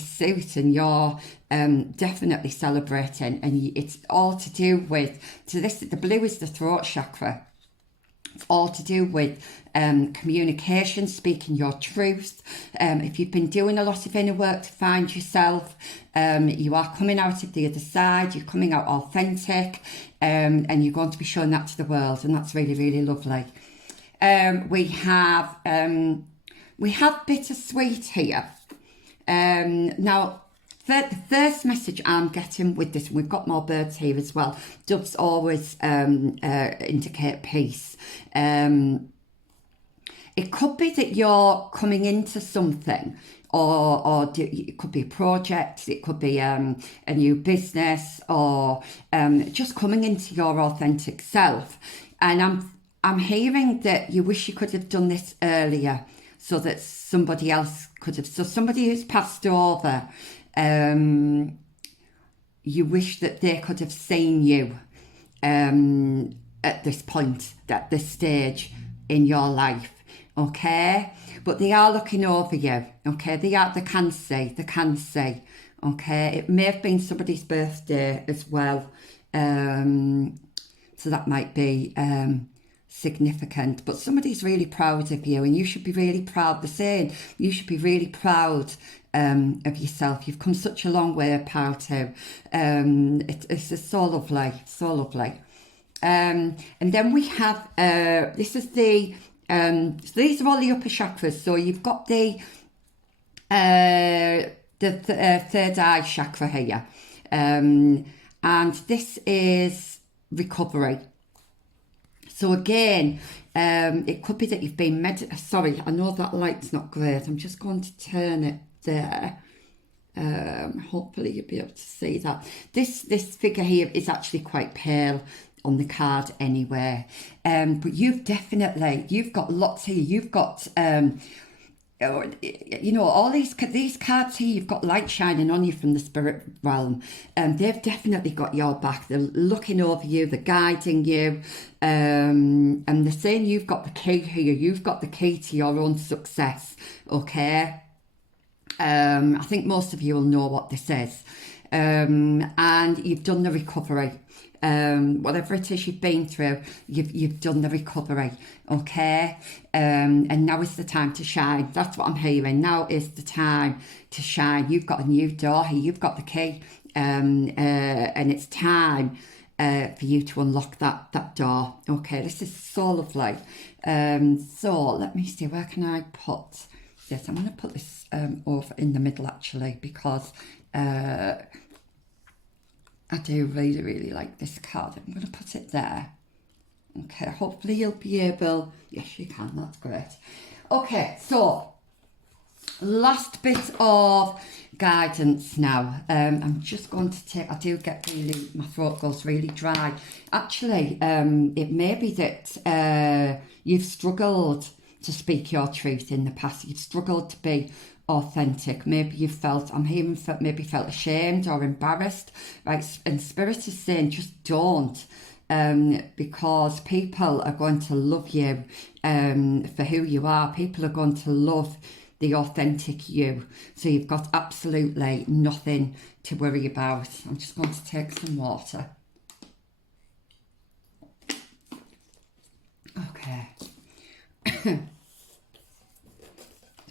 suit, and you're definitely celebrating, and it's all to do with, the blue is the throat chakra. It's all to do with communication, speaking your truth. If you've been doing a lot of inner work to find yourself, you are coming out of the other side. You're coming out authentic, and you're going to be showing that to the world, and that's really, really lovely. We have bittersweet here. Now, the first message I'm getting with this, we've got more birds here as well. Doves always indicate peace. It could be that you're coming into something, or it could be a project, it could be a new business, or just coming into your authentic self. And I'm hearing that you wish you could have done this earlier, so that somebody else could have. So somebody who's passed over, you wish that they could have seen you at this point, at this stage in your life, okay? But they are looking over you, okay? They can see, okay? It may have been somebody's birthday as well, so that might be significant, but somebody's really proud of you, and you should be really proud. The saying, you should be really proud of yourself. You've come such a long way, pal, too. It's just so lovely, so lovely. And then we have this is the so these are all the upper chakras. So you've got the third eye chakra here, and this is recovery. So again, it could be that you've been sorry, I know that light's not great. I'm just going to turn it there. Hopefully you'll be able to see that. This figure here is actually quite pale on the card anyway. But you've got lots here. You've got all these cards here, you've got light shining on you from the spirit realm, and they've definitely got your back. They're looking over you, they're guiding you, and they're saying you've got the key here. You've got the key to your own success, okay? I think most of you will know what this is, and you've done the recovery. Whatever it is you've been through, you've done the recovery, okay? And now is the time to shine. That's what I'm hearing. Now is the time to shine. You've got a new door here. You've got the key, and it's time for you to unlock that door. Okay, this is so lovely. So let me see, where can I put this? I'm going to put this over in the middle, actually, because I do really, really like this card. I'm going to put it there. Okay, hopefully you'll be able... Yes, you can. That's great. Okay, so last bit of guidance now. I'm just going to take... I do get really... My throat goes really dry. Actually, it may be that you've struggled to speak your truth in the past. You've struggled to be authentic. Maybe you felt, I'm hearing, maybe felt ashamed or embarrassed, right? And Spirit is saying just don't, because people are going to love you for who you are. People are going to love the authentic you. So you've got absolutely nothing to worry about. I'm just going to take some water. Okay.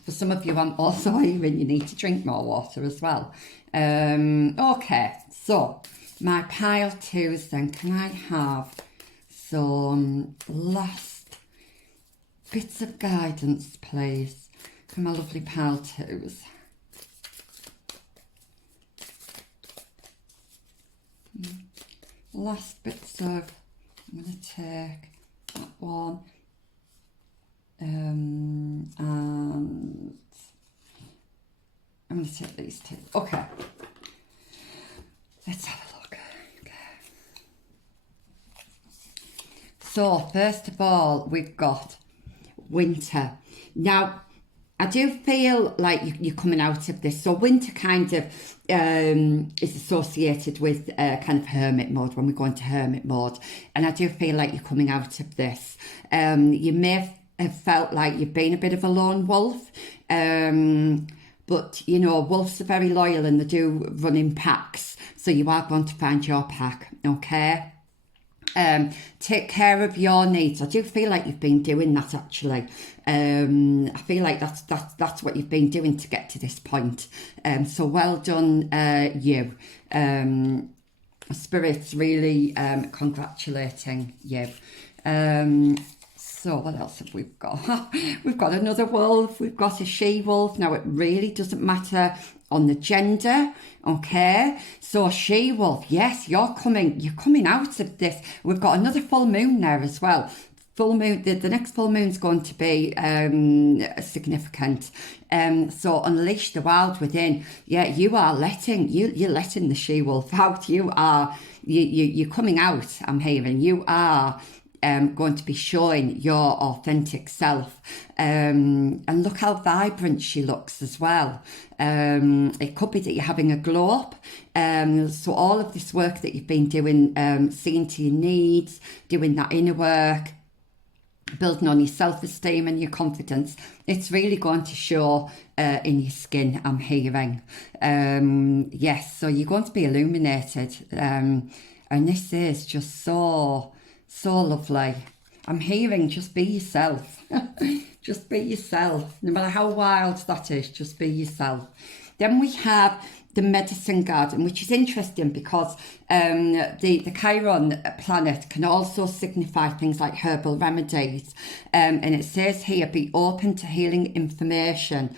For some of you, I'm also hearing you need to drink more water as well. Okay, so my pile twos then. Can I have some last bits of guidance, please, for my lovely pile twos? Last bits of, I'm going to take that one. And I'm going to take these two. Okay. Let's have a look. Okay. So, first of all, we've got winter. Now, I do feel like you're coming out of this. So winter kind of is associated with kind of hermit mode, when we go into hermit mode. And I do feel like you're coming out of this. You may have felt like you've been a bit of a lone wolf. But, you know, wolves are very loyal and they do run in packs. So you are going to find your pack, okay? Take care of your needs. I do feel like you've been doing that, actually. I feel like that's what you've been doing to get to this point. So well done, you. Spirit's really congratulating you. So what else have we got? We've got another wolf. We've got a she-wolf. Now, it really doesn't matter on the gender, okay? So she-wolf, yes, you're coming out of this. We've got another full moon there as well. Full moon, the next full moon's going to be significant. So unleash the wild within. Yeah, you're letting the she-wolf out. You're coming out, I'm hearing. You are going to be showing your authentic self, and look how vibrant she looks as well. It could be that you're having a glow up, so all of this work that you've been doing, seeing to your needs, doing that inner work, building on your self-esteem and your confidence, it's really going to show in your skin, I'm hearing. Yes, so you're going to be illuminated, and this is just so lovely. I'm hearing just be yourself. Just be yourself. No matter how wild that is, just be yourself. Then we have the medicine garden, which is interesting because the Chiron planet can also signify things like herbal remedies. And it says here, be open to healing information.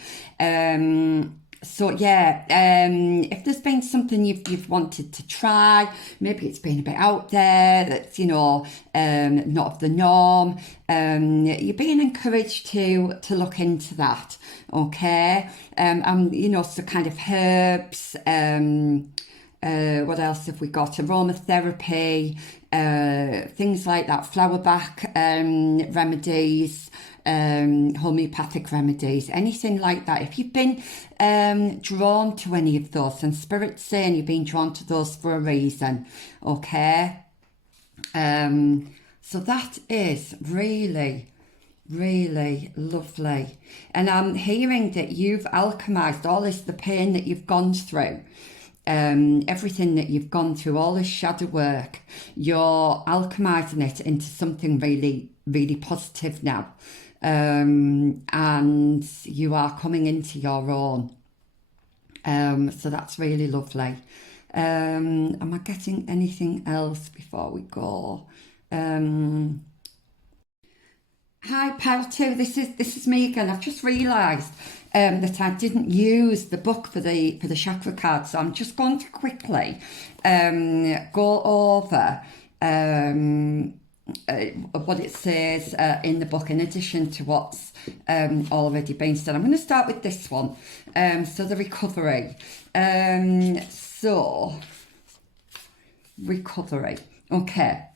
So yeah, if there's been something you've wanted to try, maybe it's been a bit out there, that's, you know, not of the norm, you're being encouraged to look into that, okay? You know, so kind of herbs, what else have we got? Aromatherapy, things like that, flower back remedies, homeopathic remedies, anything like that. If you've been drawn to any of those, and Spirit's saying you've been drawn to those for a reason, okay? So that is really lovely. And I'm hearing that you've alchemized all this, the pain that you've gone through, everything that you've gone through, all this shadow work, you're alchemizing it into something really positive now. And you are coming into your own. So that's really lovely. Am I getting anything else before we go? Hi, Pile 2. This is me again. I've just realised that I didn't use the book for the chakra card, so I'm just going to quickly go over what it says in the book, in addition to what's already been said. I'm going to start with this one. So the recovery. Recovery. Okay.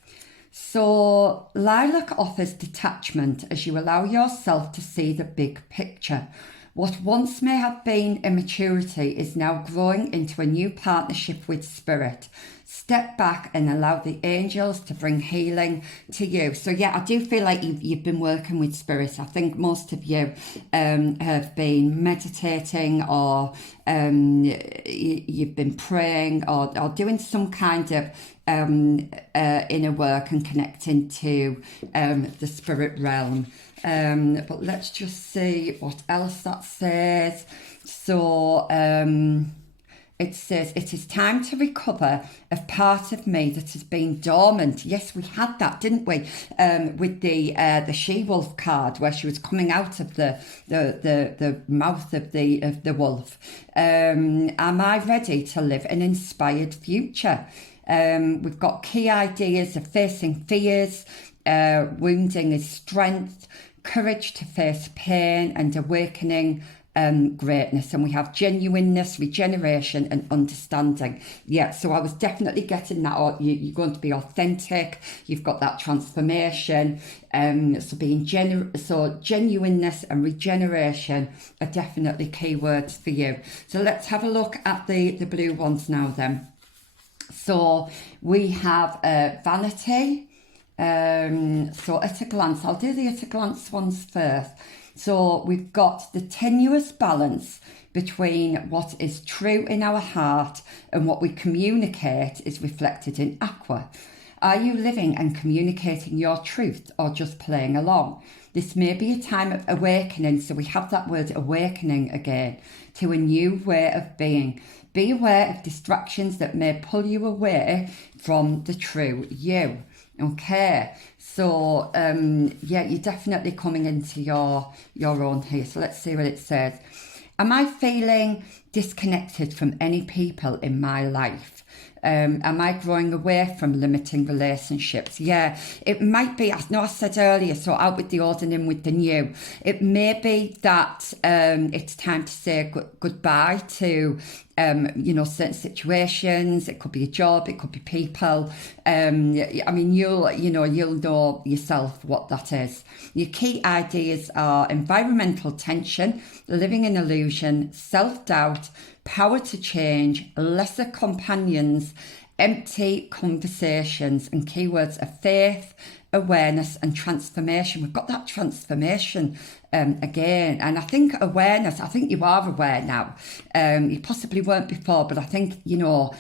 So lilac offers detachment as you allow yourself to see the big picture. What once may have been immaturity is now growing into a new partnership with spirit. Step back and allow the angels to bring healing to you. So yeah, I do feel like you've been working with spirit. I think most of you have been meditating, or you've been praying, or doing some kind of inner work and connecting to the spirit realm. But let's just see what else that says. So it says, it is time to recover a part of me that has been dormant. Yes, we had that, didn't we? With the she-wolf card, where she was coming out of the mouth of the wolf. Am I ready to live an inspired future? We've got key ideas of facing fears. Wounding is strength, courage to face pain, and awakening greatness. And we have genuineness, regeneration, and understanding. Yeah, so I was definitely getting that. You're going to be authentic. You've got that transformation. So genuineness and regeneration are definitely key words for you. So let's have a look at the blue ones now then. So we have vanity. So at a glance, I'll do the at a glance ones first. So we've got the tenuous balance between what is true in our heart and what we communicate is reflected in aqua. Are you living and communicating your truth, or just playing along? This may be a time of awakening, so we have that word awakening again, to a new way of being. Be aware of distractions that may pull you away from the true you. Okay, so yeah, you're definitely coming into your own here. So let's see what it says. Am I feeling disconnected from any people in my life? Am I growing away from limiting relationships? Yeah, it might be, I know I said earlier, so out with the old and in with the new. It may be that it's time to say goodbye to certain situations. It could be a job, it could be people. I mean, you'll know yourself what that is. Your key ideas are environmental tension, living in illusion, self-doubt, power to change, lesser companions, empty conversations, and keywords are faith, awareness, and transformation. We've got that transformation again, and I think awareness, I think you are aware now. You possibly weren't before, but I think you've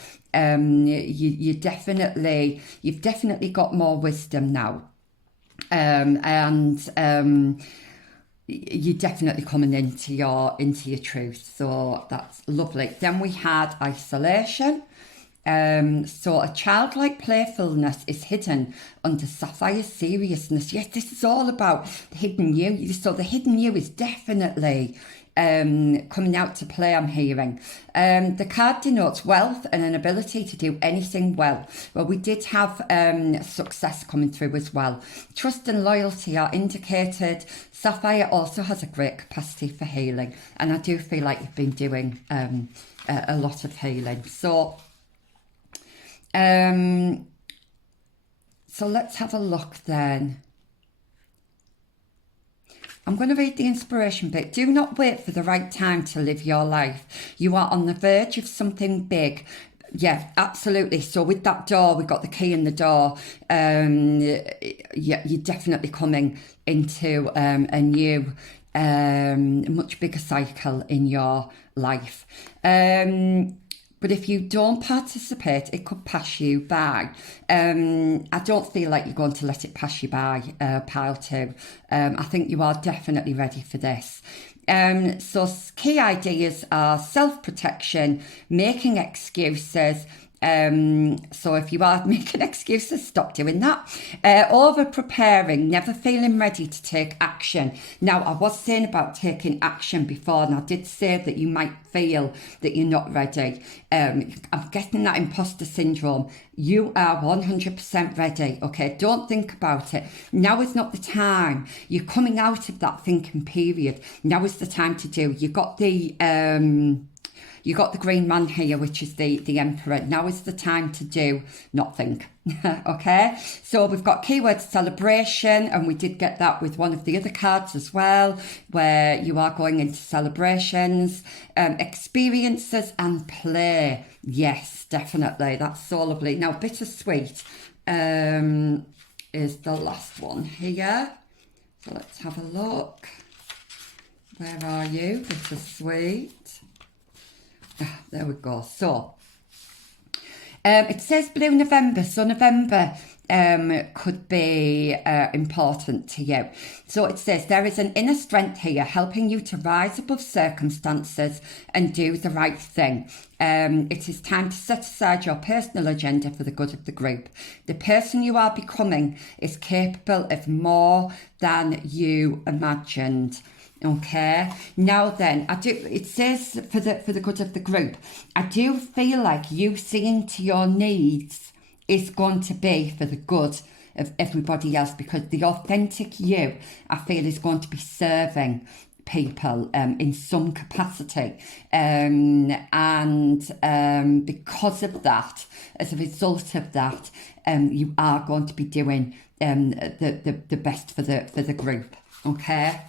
definitely got more wisdom now, and you're definitely coming into your truth. So that's lovely. Then we had isolation. So a childlike playfulness is hidden under sapphire seriousness. Yes, this is all about the hidden you. So the hidden you is definitely coming out to play, I'm hearing. The card denotes wealth and an ability to do anything well. Well, we did have success coming through as well. Trust and loyalty are indicated. Sapphire also has a great capacity for healing, and I do feel like you've been doing a lot of healing. So let's have a look then. I'm going to read the inspiration bit. Do not wait for the right time to live your life. You are on the verge of something big. Yeah, absolutely. So with that door, we've got the key in the door. Yeah, you're definitely coming into a new, much bigger cycle in your life. But if you don't participate, it could pass you by. I don't feel like you're going to let it pass you by, pile two. I think you are definitely ready for this. So key ideas are self-protection, making excuses. So if you are making excuses, stop doing that. Over preparing, never feeling ready to take action. Now, I was saying about taking action before, and I did say that you might feel that you're not ready. I'm getting that imposter syndrome. You are 100% ready, okay? Don't think about it. Now is not the time. You're coming out of that thinking period. Now is the time to do. You've got the you got the green man here, which is the Emperor. Now is the time to do nothing. Okay, so we've got keyword celebration, and we did get that with one of the other cards as well, where you are going into celebrations, experiences and play. Yes, definitely, that's so lovely. Now bittersweet is the last one here, so let's have a look. Where are you, bittersweet? Ah, there we go. So it says Blue November, so November could be important to you. So it says there is an inner strength here helping you to rise above circumstances and do the right thing. It is time to set aside your personal agenda for the good of the group. The person you are becoming is capable of more than you imagined. Okay, now then, it says for the good of the group. I do feel like you seeing to your needs is going to be for the good of everybody else, because the authentic you, I feel, is going to be serving people in some capacity, and because of that, as a result of that, you are going to be doing the best for the group. Okay.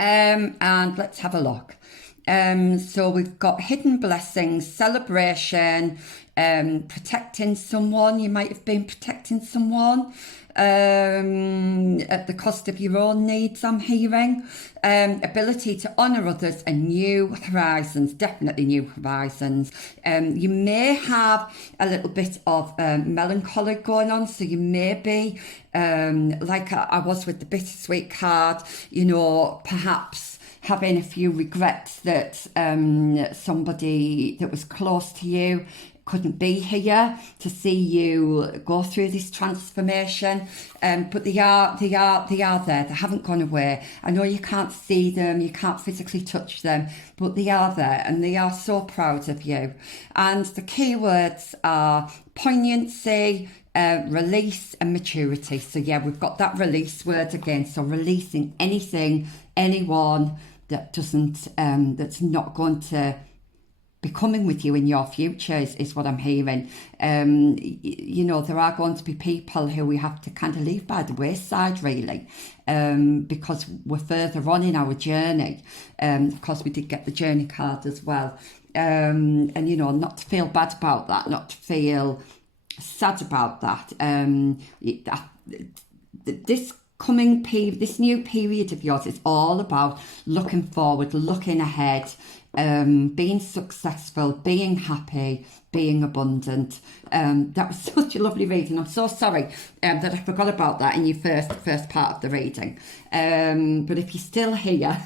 And let's have a look. So we've got hidden blessings, celebration, protecting someone. You might have been protecting someone at the cost of your own needs, I'm hearing. Ability to honour others and new horizons, definitely new horizons. You may have a little bit of melancholy going on, so you may be like I was with the bittersweet card, you know, perhaps having a few regrets that somebody that was close to you couldn't be here to see you go through this transformation, but they are there. They haven't gone away. I know you can't see them, you can't physically touch them, but they are there, and they are so proud of you. And the key words are poignancy, release and maturity. So yeah, we've got that release word again. So releasing anything, anyone that doesn't, that's not going to be coming with you in your future is what I'm hearing. You know, there are going to be people who we have to kind of leave by the wayside, really, because we're further on in our journey. Of course, we did get the journey card as well. And, you know, not to feel bad about that, not to feel sad about that. This coming period, this new period of yours is all about looking forward, looking ahead, being successful, being happy, being abundant. That was such a lovely reading. I'm so sorry that I forgot about that in your first part of the reading. But if you're still here,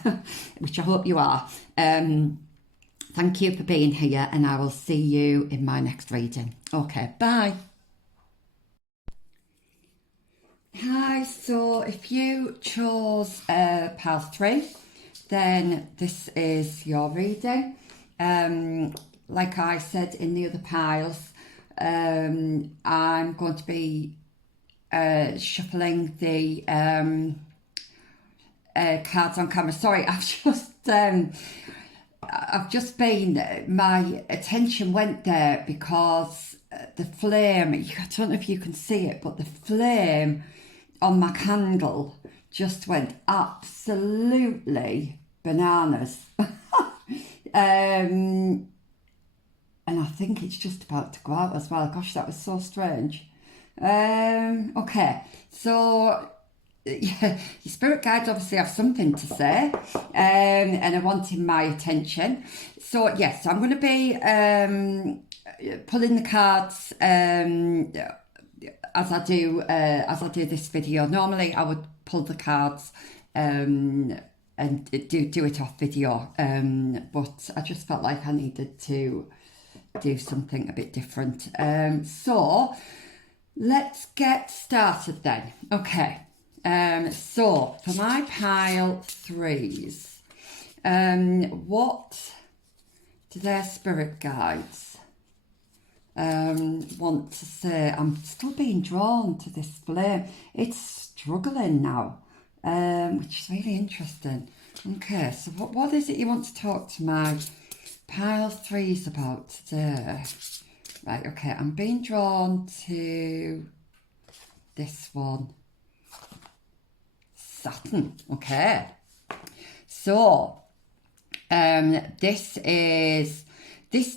which I hope you are, thank you for being here, and I will see you in my next reading. Okay, bye. Hi, so if you chose pile 3, then this is your reading. Like I said in the other piles, I'm going to be shuffling the cards on camera. Sorry, I've just been, my attention went there because the flame, I don't know if you can see it, but the flame on my candle just went absolutely bananas. And I think it's just about to go out as well. Gosh, that was so strange. Okay, so yeah, your spirit guides obviously have something to say, and are wanting my attention. So yes, I'm going to be pulling the cards as I do this video. Normally I would pull the cards and do it off video, but I just felt like I needed to do something a bit different. So let's get started then. Okay. So for my pile 3s, what do their spirit guides want to say? I'm still being drawn to this flame. It's struggling now, which is really interesting. Okay, so what is it you want to talk to my pile 3 is about today. Right, okay, I'm being drawn to this one. Saturn, okay. So, this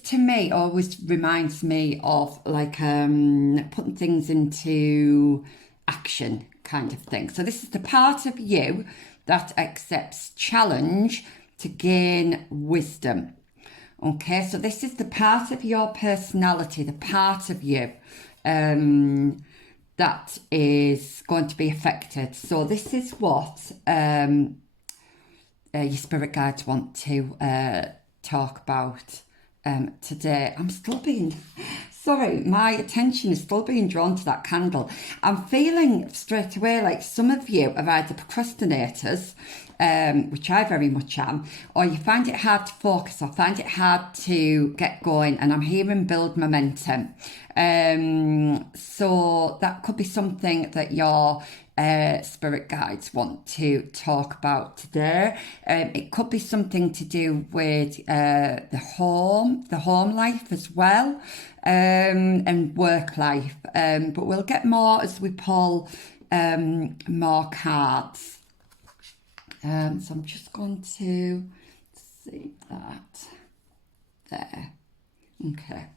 to me always reminds me of like putting things into action kind of thing. So this is the part of you that accepts challenge to gain wisdom. Okay, so this is the part of your personality, the part of you that is going to be affected. So this is what your spirit guides want to talk about today. I'm still being, sorry, my attention is still being drawn to that candle. I'm feeling straight away like some of you are either procrastinators, which I very much am, or you find it hard to focus or find it hard to get going, and I'm hearing build momentum. So that could be something that your spirit guides want to talk about today. It could be something to do with the home life as well, and work life. But we'll get more as we pull more cards. So I'm just going to see that there. Okay.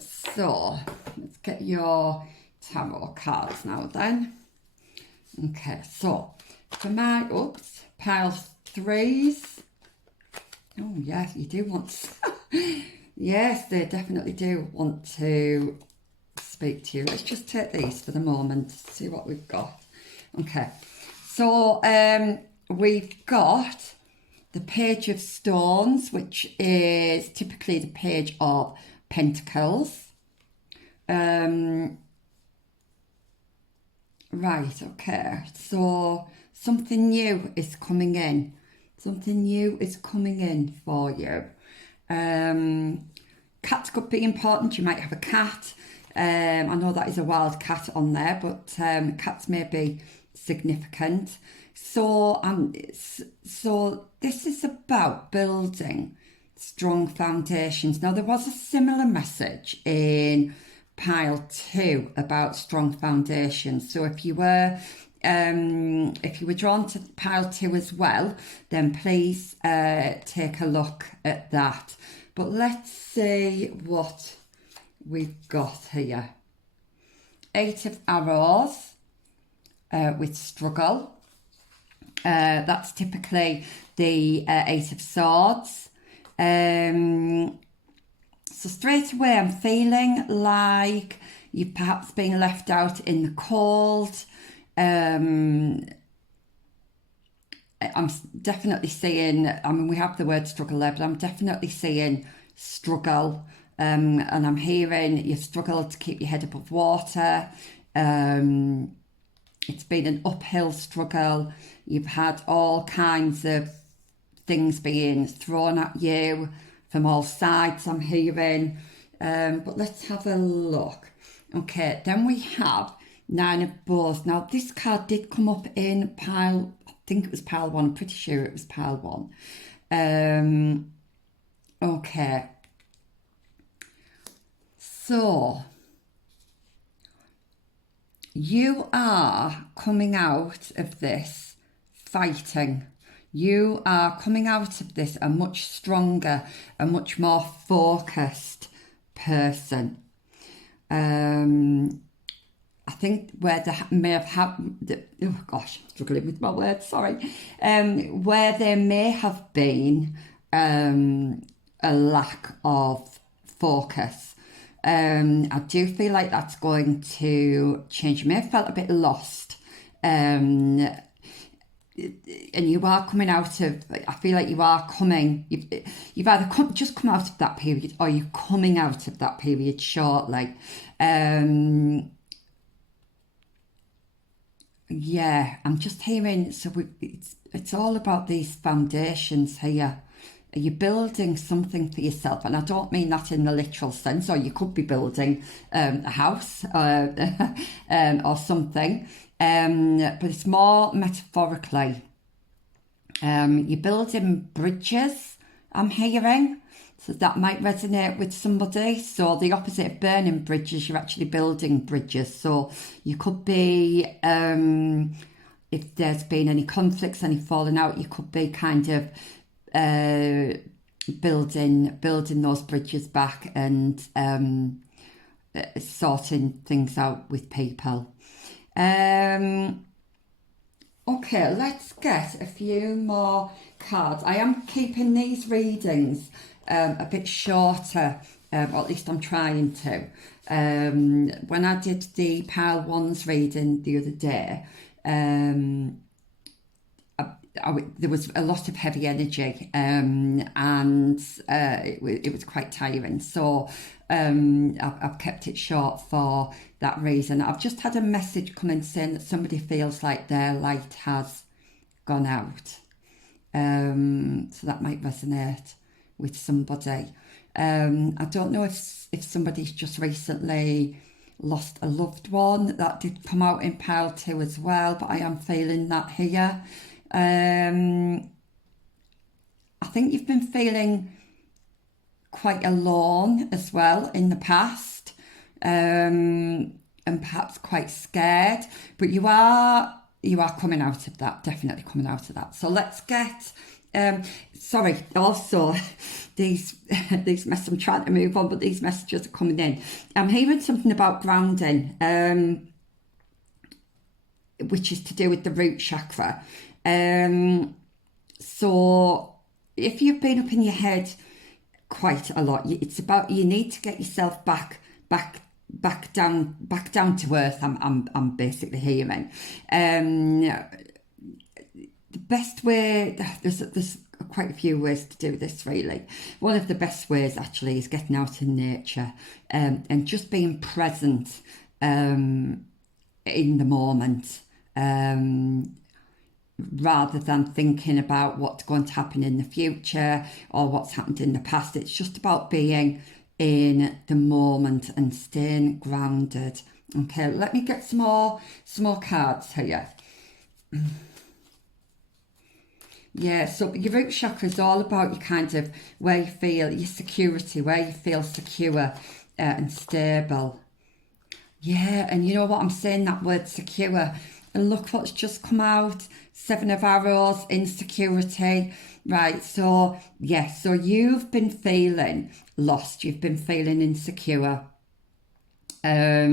So let's get your tarot cards now then. Okay, so for my pile 3s. Oh yes, you do want yes, they definitely do want to speak to you. Let's just take these for the moment, see what we've got. Okay, so we've got the Page of Stones, which is typically the Page of Pentacles. Right, okay, so something new is coming in. Something new is coming in for you. Cats could be important. You might have a cat. I know that is a wild cat on there, but cats may be significant. So this is about building strong foundations. Now, there was a similar message in pile 2 about strong foundations. So if you were drawn to pile 2 as well, then please take a look at that. But let's see what we've got here. 8 of Arrows with struggle. That's typically the 8 of Swords. So straight away I'm feeling like you've perhaps been left out in the cold. I'm definitely seeing, I mean, we have the word struggle there, but I'm definitely seeing struggle. And I'm hearing you've struggled to keep your head above water. It's been an uphill struggle. You've had all kinds of things being thrown at you from all sides, I'm hearing. But let's have a look. Okay, then we have 9 of Bows. Now, this card did come up in pile, I think it was pile 1. I'm pretty sure it was pile 1. Okay. So, you are coming out of this fighting. You are coming out of this a much stronger, a much more focused person. I think where there may have happened, oh gosh, struggling with my words, sorry. Where there may have been a lack of focus. I do feel like that's going to change. You may have felt a bit lost. And you are coming out of, I feel like you are coming, you've either just come out of that period or you're coming out of that period shortly. Yeah, I'm just hearing, so it's all about these foundations here. You're building something for yourself, and I don't mean that in the literal sense, or you could be building a house or something, but it's more metaphorically. You're building bridges I'm hearing. So that might resonate with somebody. So the opposite of burning bridges, you're actually building bridges. So you could be, if there's been any conflicts, any falling out, you could be kind of building those bridges back and sorting things out with people. Okay, let's get a few more cards. I am keeping these readings a bit shorter, or at least I'm trying to. When I did the Pile Ones reading the other day, there was a lot of heavy energy, and it was quite tiring. So I've kept it short for that reason. I've just had a message come in saying that somebody feels like their light has gone out. So that might resonate with somebody. I don't know if somebody's just recently lost a loved one. That did come out in pile 2 as well, but I am feeling that here. I think you've been feeling quite alone as well in the past, and perhaps quite scared, but you are coming out of that, definitely coming out of that. So let's get sorry, also these messages, I'm trying to move on, but these messages are coming in. I'm hearing something about grounding, which is to do with the root chakra. So if you've been up in your head quite a lot, it's about, you need to get yourself back down to earth. I'm basically hearing. The best way, there's quite a few ways to do this really. One of the best ways actually is getting out in nature, and just being present in the moment, rather than thinking about what's going to happen in the future or what's happened in the past. It's just about being in the moment and staying grounded. Okay, let me get some more cards here. Yeah, so your root chakra is all about your kind of where you feel your security, where you feel secure and stable. Yeah, and you know what, I'm saying that word secure, and look what's just come out. 7 of Arrows, insecurity. Right, so yeah, so you've been feeling lost, you've been feeling insecure. There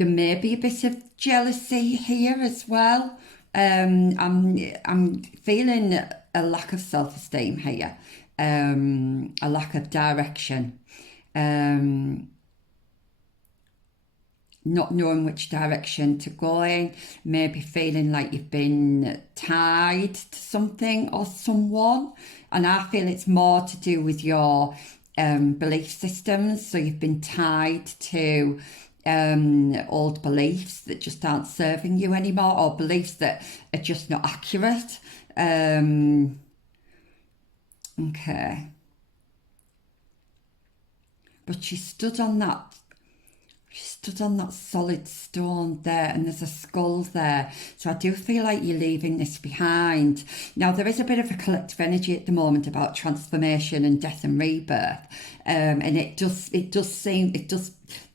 may be a bit of jealousy here as well. I'm feeling a lack of self-esteem here, a lack of direction, not knowing which direction to go in, maybe feeling like you've been tied to something or someone. And I feel it's more to do with your belief systems. So you've been tied to old beliefs that just aren't serving you anymore, or beliefs that are just not accurate. Okay. But she stood on that solid stone there, and there's a skull there. So I do feel like you're leaving this behind. Now, there is a bit of a collective energy at the moment about transformation and death and rebirth. And it does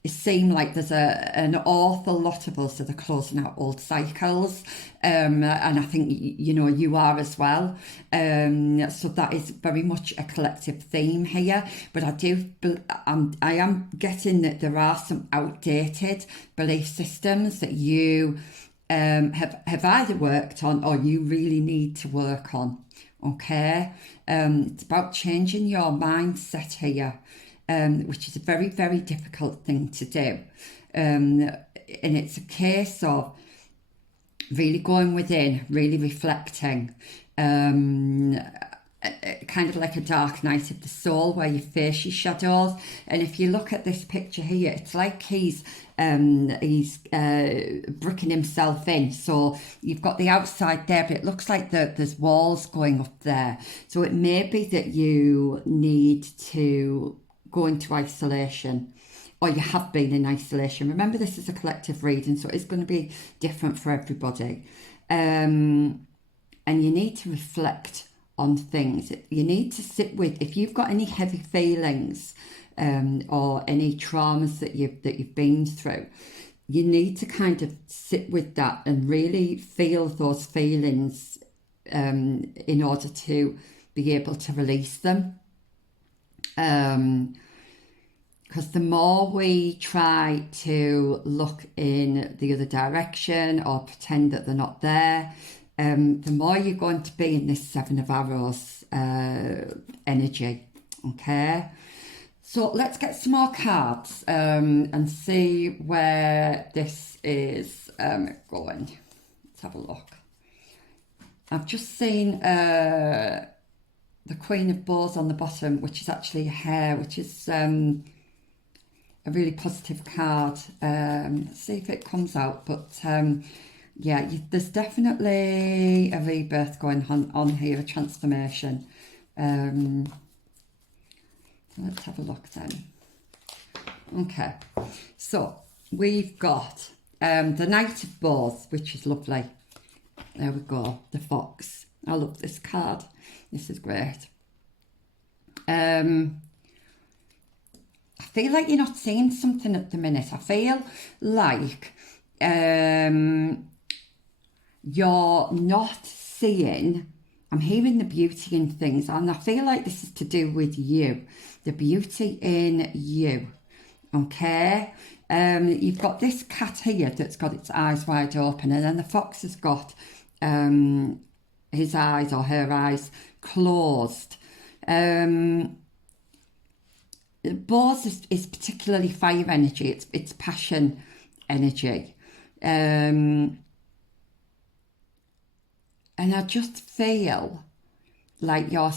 seem like there's an awful lot of us that are closing out old cycles. And I think, you know, you are as well. So that is very much a collective theme here. But I am getting that there are some outdated belief systems that you have either worked on or you really need to work on. Okay, it's about changing your mindset here, which is a very, very difficult thing to do. And it's a case of really going within, really reflecting, kind of like a dark night of the soul where you face your shadows. And if you look at this picture here, it's like he's bricking himself in. So you've got the outside there, but it looks like there's walls going up there. So it may be that you need to go into isolation, or you have been in isolation. Remember, this is a collective reading, so it's going to be different for everybody. And you need to reflect on things. You need to sit with, if you've got any heavy feelings or any traumas that you've been through, you need to kind of sit with that and really feel those feelings in order to be able to release them. Because the more we try to look in the other direction or pretend that they're not there, the more you're going to be in this Seven of Arrows energy. Okay, so let's get some more cards and see where this is going. Let's have a look. I've just seen the Queen of Bows on the bottom, which is actually a hare, which is a really positive card. Let's see if it comes out. But yeah, there's definitely a rebirth going on here, a transformation. Let's have a look then. Okay, so we've got the Knight of Bows, which is lovely. There we go, the fox. I love this card. This is great. I feel like you're not seeing something at the minute. I feel like you're not seeing, I'm hearing the beauty in things, and I feel like this is to do with you, the beauty in you. Okay, you've got this cat here that's got its eyes wide open, and then the fox has got his eyes or her eyes closed. Bows is particularly fire energy. It's passion energy, and I just feel like you're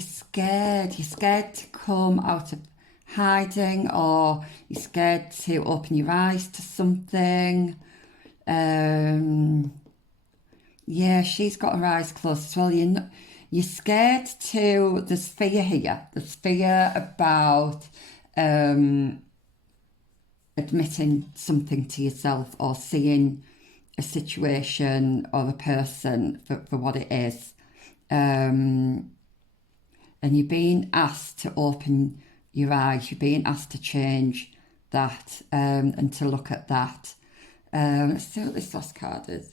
scared. You're scared to come out of hiding, or you're scared to open your eyes to something. Yeah, she's got her eyes closed as well. You're scared to, there's fear here. There's fear about admitting something to yourself or seeing a situation or a person for what it is. And you're being asked to open your eyes. You're being asked to change that and to look at that. Let's see what this last card is.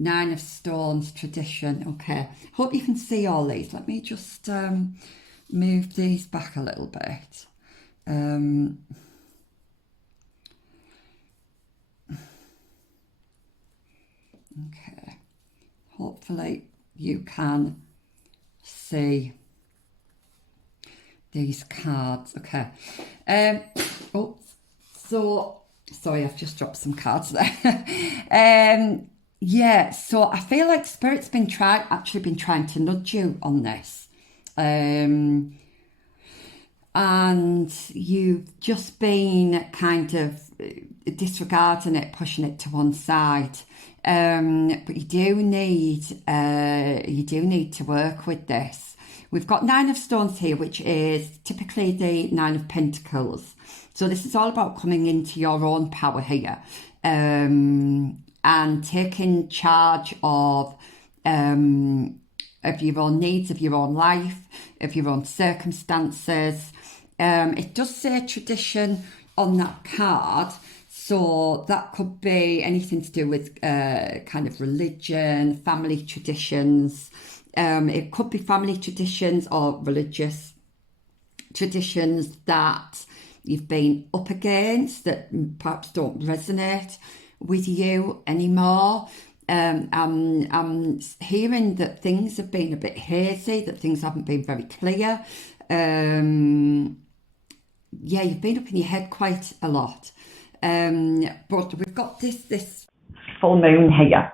Nine of Stones, tradition. Okay, hope you can see all these. Let me just move these back a little bit. Okay, hopefully you can see these cards. Okay. Oh, so sorry, I've just dropped some cards there. Yeah, so I feel like Spirit's been trying to nudge you on this. And you've just been kind of disregarding it, pushing it to one side. But you do need to work with this. We've got Nine of Stones here, which is typically the Nine of Pentacles. So this is all about coming into your own power here. And taking charge of your own needs, of your own life, of your own circumstances. It does say tradition on that card, so that could be anything to do with kind of religion, family traditions. It could be family traditions or religious traditions that you've been up against that perhaps don't resonate with you anymore. I'm hearing that things have been a bit hazy, that things haven't been very clear. Yeah, you've been up in your head quite a lot. But we've got this full moon here.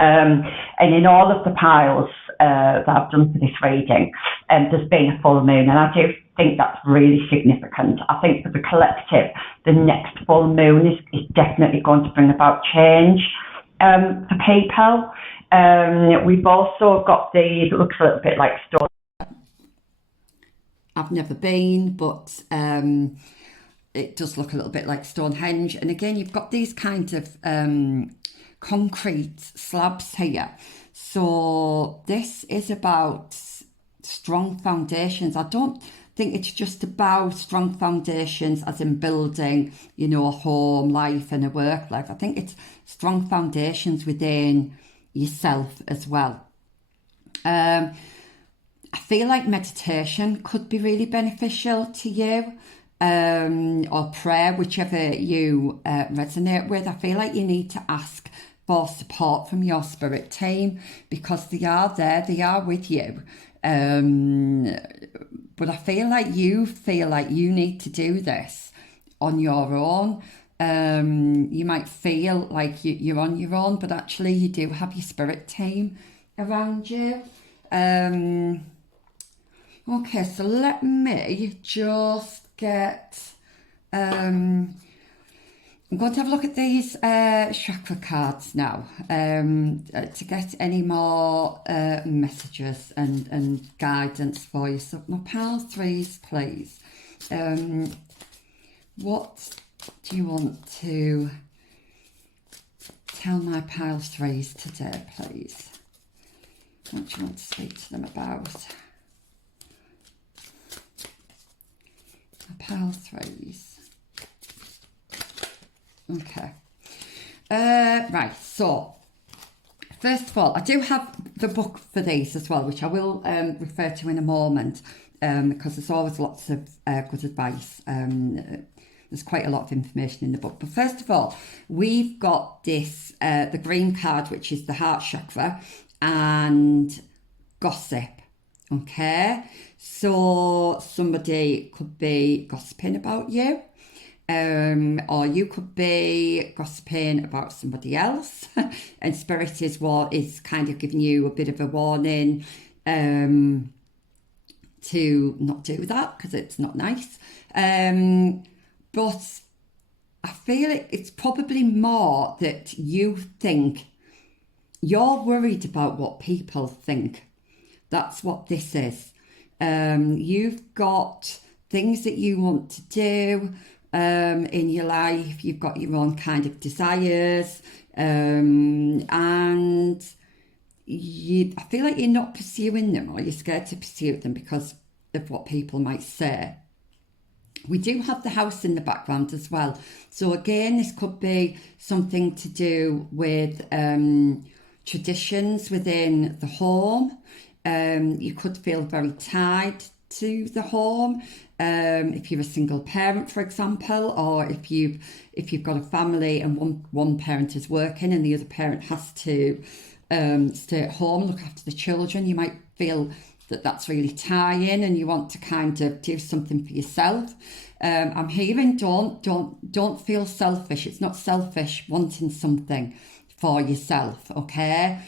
And in all of the piles that I've done for this reading, there's been a full moon, and I do think that's really significant. I think for the collective, the next full moon is definitely going to bring about change for people. We've also got it looks a little bit like Stone. I've never been, but it does look a little bit like Stonehenge. And again, you've got these kind of concrete slabs here. So this is about strong foundations. I don't think it's just about strong foundations as in building, you know, a home life and a work life. I think it's strong foundations within yourself as well. I feel like meditation could be really beneficial to you, or prayer, whichever you resonate with. I feel like you need to ask for support from your spirit team because they are there, they are with you. But I feel like you need to do this on your own. You might feel like you're on your own, but actually you do have your spirit team around you. Okay, so let me just get... I'm going to have a look at these chakra cards now to get any more messages and guidance for you. So my pile threes, please. What do you want to tell my pile threes today, please? What do you want to speak to them about? My pile threes. Okay. Right, so first of all, I do have the book for these as well, which I will refer to in a moment because there's always lots of good advice. There's quite a lot of information in the book. But first of all, we've got this, the green card, which is the heart chakra, and gossip. Okay, so somebody could be gossiping about you. Or you could be gossiping about somebody else, and spirit is kind of giving you a bit of a warning to not do that because it's not nice. But I feel it's probably more that you think you're worried about what people think. That's what this is. You've got things that you want to do in your life. You've got your own kind of desires, and I feel like you're not pursuing them, or you're scared to pursue them because of what people might say. We do have the house in the background as well. So again, this could be something to do with traditions within the home. You could feel very tied to the home. If you're a single parent, for example, or if you've got a family and one parent is working and the other parent has to stay at home, look after the children, you might feel that that's really tying and you want to kind of do something for yourself. I'm hearing don't feel selfish. It's not selfish wanting something for yourself, okay?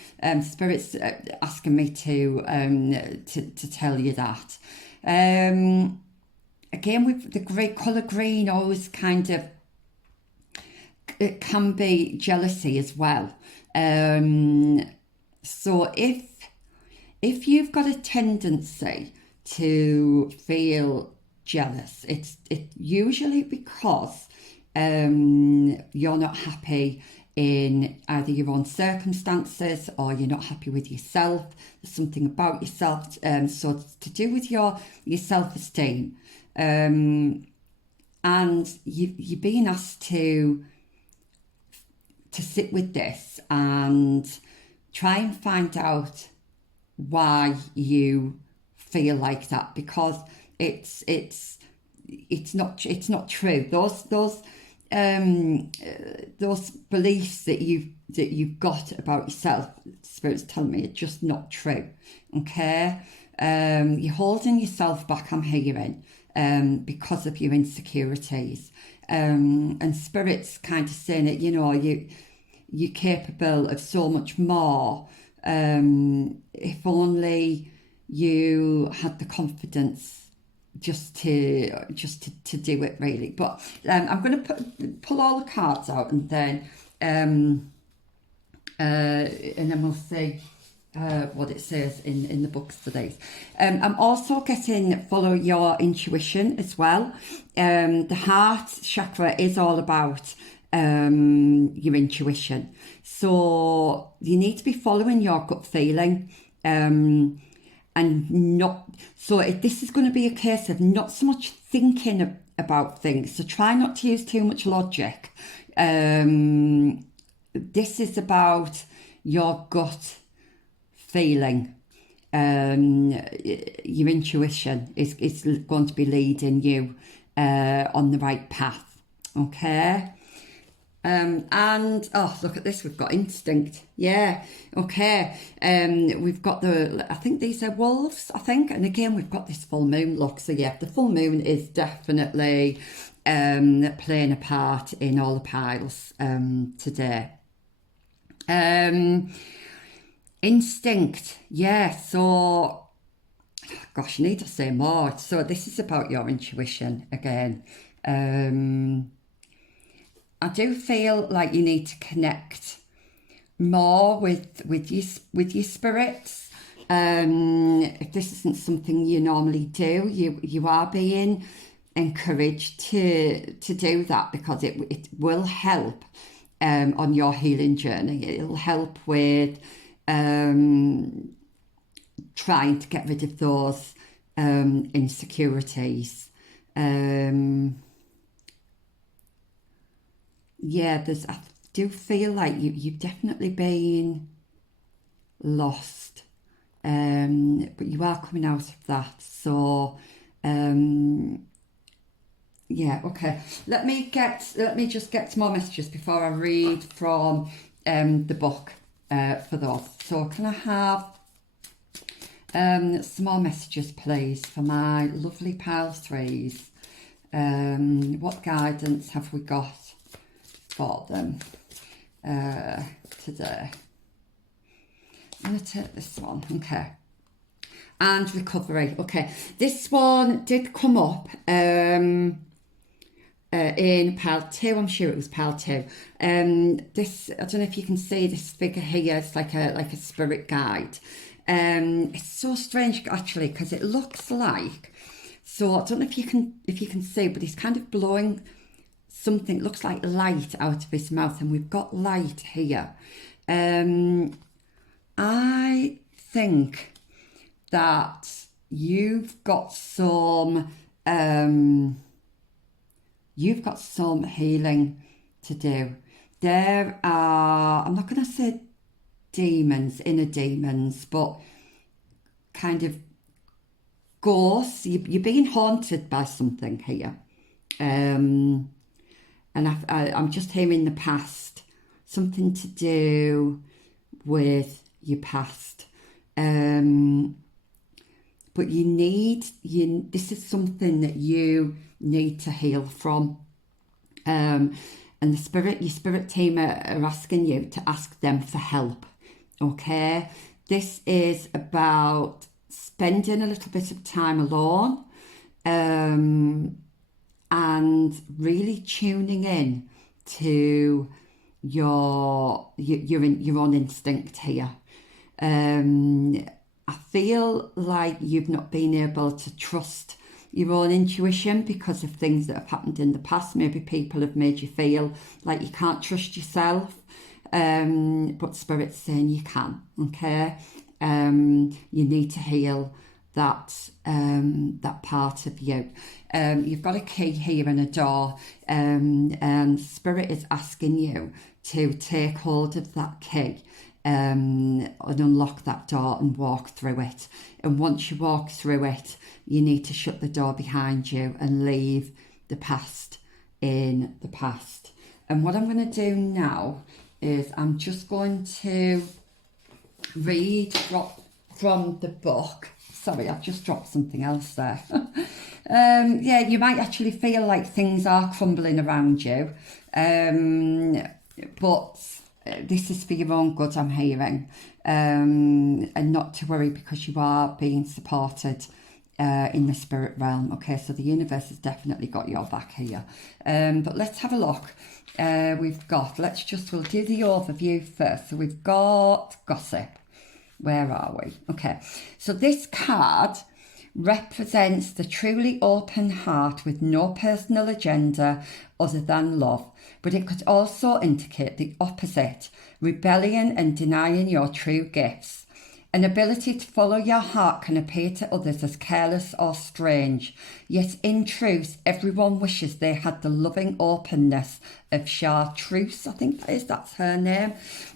Spirit's asking me to tell you that. Again, with the great colour green, always kind of, it can be jealousy as well. So if you've got a tendency to feel jealous, it's usually because you're not happy in either your own circumstances or you're not happy with yourself. There's something about yourself, so it's to do with your self-esteem. And you're being asked to sit with this and try and find out why you feel like that, because it's not true. Those beliefs that you've got about yourself, Spirit's telling me, it's just not true. Okay, you're holding yourself back, I'm hearing, because of your insecurities, and Spirit's kind of saying that, you know, you're capable of so much more. If only you had the confidence just to do it, really. But I'm going to pull all the cards out and then we'll see what it says in the books for these. I'm also getting follow your intuition as well. The heart chakra is all about your intuition. So you need to be following your gut feeling. And not, so this is going to be a case of not so much thinking about things. So try not to use too much logic. This is about your gut feeling. Your intuition is going to be leading you on the right path. Okay. And oh, look at this, we've got instinct. Yeah, okay. We've got I think these are wolves, I think. And again, we've got this full moon look. So yeah, the full moon is definitely playing a part in all the piles today. Instinct, yeah. So gosh, you need to say more. So this is about your intuition again. I do feel like you need to connect more with your spirits. If this isn't something you normally do, you are being encouraged to do that, because it will help on your healing journey. It'll help with trying to get rid of those insecurities. Yeah, I do feel like you've definitely been lost, but you are coming out of that. So, yeah, okay. Let me just get some more messages before I read from the book for those. So, can I have some more messages, please, for my lovely pile threes? What guidance have we got for them today? I'm going to take this one, okay. And recovery, okay. This one did come up in pile 2. I'm sure it was pile 2. This, I don't know if you can see this figure here. It's like a spirit guide. It's so strange actually, because it looks like, so I don't know if you can see, but he's kind of blowing something, looks like light out of his mouth, and we've got light here. I think that you've got some healing to do. There are, I'm not going to say demons, inner demons, but kind of ghosts. You're being haunted by something here. And I'm just hearing the past, something to do with your past. But this is something that you need to heal from. And your spirit team are asking you to ask them for help. Okay? This is about spending a little bit of time alone. And really tuning in to your own instinct here. I feel like you've not been able to trust your own intuition because of things that have happened in the past. Maybe people have made you feel like you can't trust yourself, but Spirit's saying you can. Okay, you need to heal that part of you. You've got a key here and a door, and Spirit is asking you to take hold of that key and unlock that door and walk through it. And once you walk through it, you need to shut the door behind you and leave the past in the past. And what I'm going to do now is I'm just going to read from the book. Sorry, I've just dropped something else there. Yeah, you might actually feel like things are crumbling around you, but this is for your own good, I'm hearing, and not to worry, because you are being supported in the spirit realm. Okay, so the universe has definitely got your back here. But let's have a look. We'll do the overview first. So we've got gossip. Where are we? Okay, so this card represents the truly open heart with no personal agenda other than love, but it could also indicate the opposite, rebellion and denying your true gifts. An ability to follow your heart can appear to others as careless or strange, yet in truth, everyone wishes they had the loving openness of Chartreuse. I think that's her name.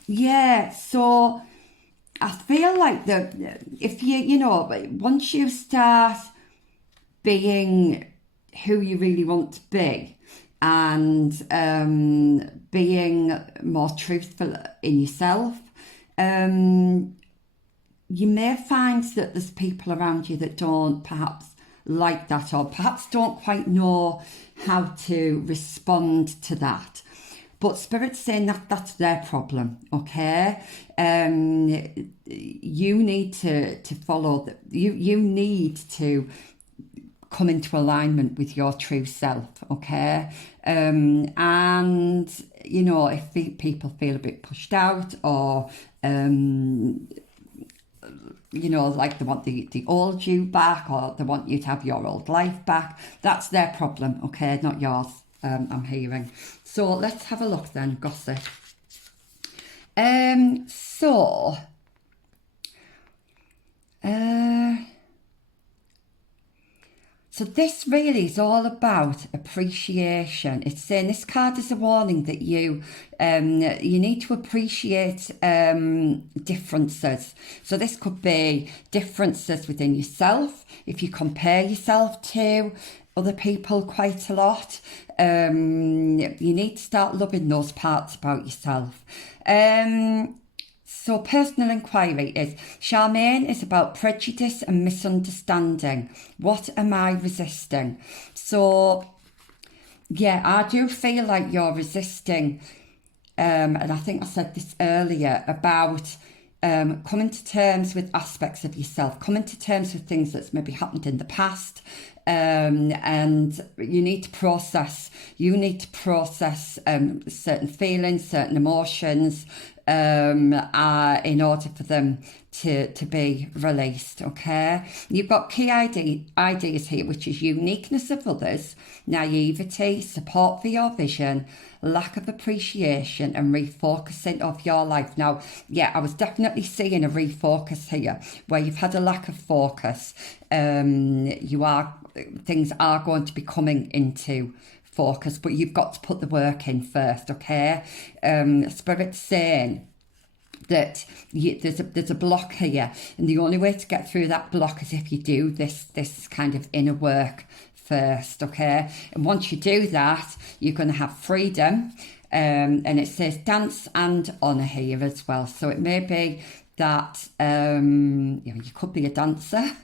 Yeah, so I feel like if once you start being who you really want to be and being more truthful in yourself, you may find that there's people around you that don't perhaps like that, or perhaps don't quite know how to respond to that. But Spirit's saying that that's their problem, okay? You need to follow, you need to come into alignment with your true self, okay? And, if people feel a bit pushed out, or like they want the old you back, or they want you to have your old life back. That's their problem, okay, not yours, I'm hearing. So let's have a look then, gossip. So this really is all about appreciation. It's saying this card is a warning that you need to appreciate differences. So this could be differences within yourself. If you compare yourself to other people quite a lot, you need to start loving those parts about yourself. So personal inquiry is, Charmaine is about prejudice and misunderstanding. What am I resisting? So, yeah, I do feel like you're resisting, and I think I said this earlier, about coming to terms with aspects of yourself, coming to terms with things that's maybe happened in the past, and you need to process certain feelings, certain emotions, in order for them to be released, okay? You've got key ideas here, which is uniqueness of others, naivety, support for your vision, lack of appreciation, and refocusing of your life. Now, yeah, I was definitely seeing a refocus here, where you've had a lack of focus. Things are going to be coming into focus, but you've got to put the work in first, okay? Spirit's saying that there's a block here, and the only way to get through that block is if you do this kind of inner work first, okay? And once you do that, you're going to have freedom, and it says dance and honour here as well. So it may be that you could be a dancer,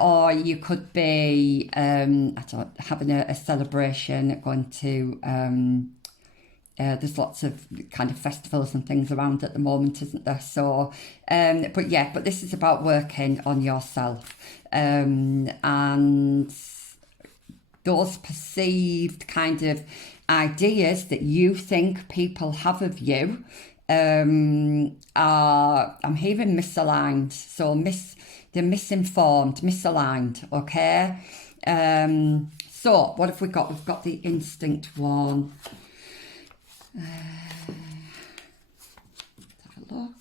or you could be having a celebration, going to there's lots of kind of festivals and things around at the moment, isn't there? So but this is about working on yourself, and those perceived kind of ideas that you think people have of you are, I'm hearing misaligned, so they're misinformed, misaligned, okay? So what have we got? We've got the instinct one. Let's have a look.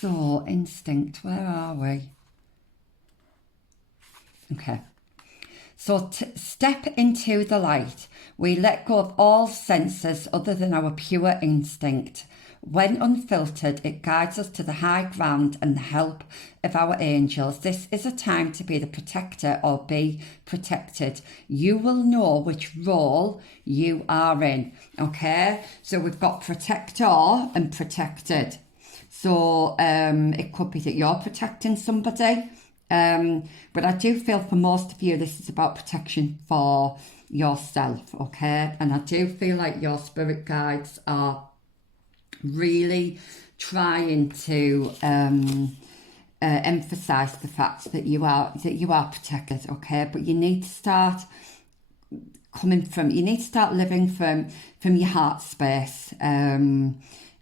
So instinct, where are we? Okay. So step into the light. We let go of all senses other than our pure instinct. When unfiltered, it guides us to the high ground and the help of our angels. This is a time to be the protector or be protected. You will know which role you are in. Okay, so we've got protector and protected. So it could be that you're protecting somebody. But I do feel for most of you, this is about protection for yourself, okay? And I do feel like your spirit guides are really trying to emphasize the fact that you are protected, okay? But you need to start coming from, you need to start living from your heart space, and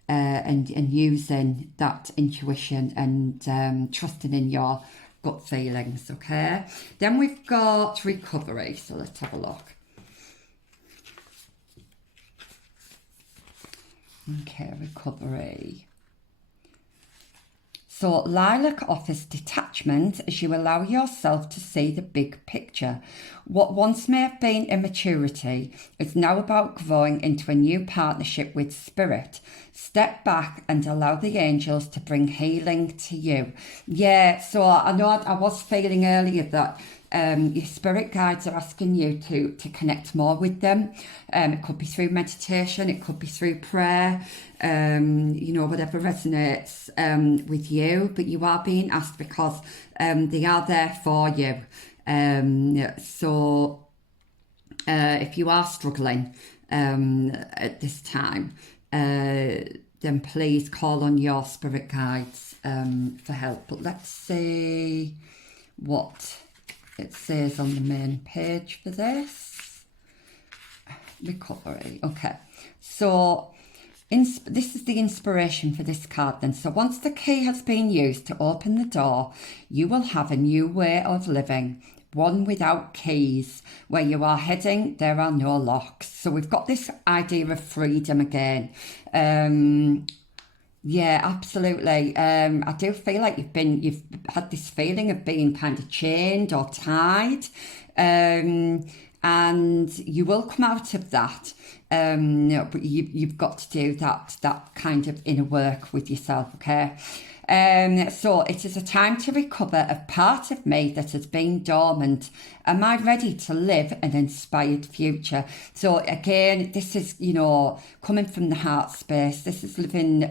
using that intuition and trusting in your gut feelings, okay? Then we've got recovery, so let's have a look. Okay, recovery. So lilac offers detachment as you allow yourself to see the big picture. What once may have been immaturity is now about growing into a new partnership with spirit. Step back and allow the angels to bring healing to you. Yeah, so I know I was feeling earlier that your spirit guides are asking you to connect more with them. It could be through meditation, it could be through prayer, whatever resonates with you, but you are being asked because they are there for you. So if you are struggling at this time, then please call on your spirit guides for help. But let's see what it says on the main page for this. Recovery. Okay, so this is the inspiration for this card then. So once the key has been used to open the door, you will have a new way of living, one without keys. Where you are heading, there are no locks. So we've got this idea of freedom again. Yeah, absolutely. I do feel like you've had this feeling of being kind of chained or tied, and you will come out of that. But you've got to do that kind of inner work with yourself, okay? So it is a time to recover a part of me that has been dormant. Am I ready to live an inspired future? So again, this is, coming from the heart space. This is living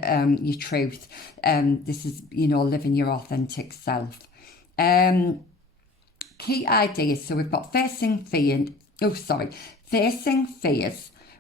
your truth. This is, living your authentic self. Key ideas. So we've got facing fears.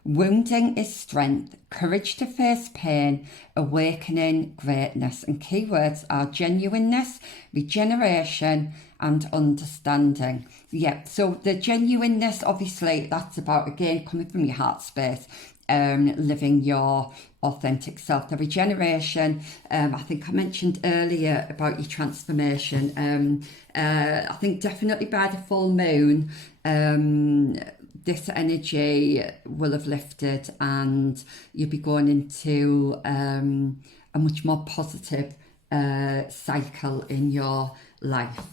Wounding is strength, courage to face pain, awakening greatness. And keywords are genuineness, regeneration, and understanding. Yeah, so the genuineness, obviously, that's about, again, coming from your heart space, living your authentic self. The regeneration, I think I mentioned earlier about your transformation. I think definitely by the full moon, this energy will have lifted and you'll be going into a much more positive cycle in your life.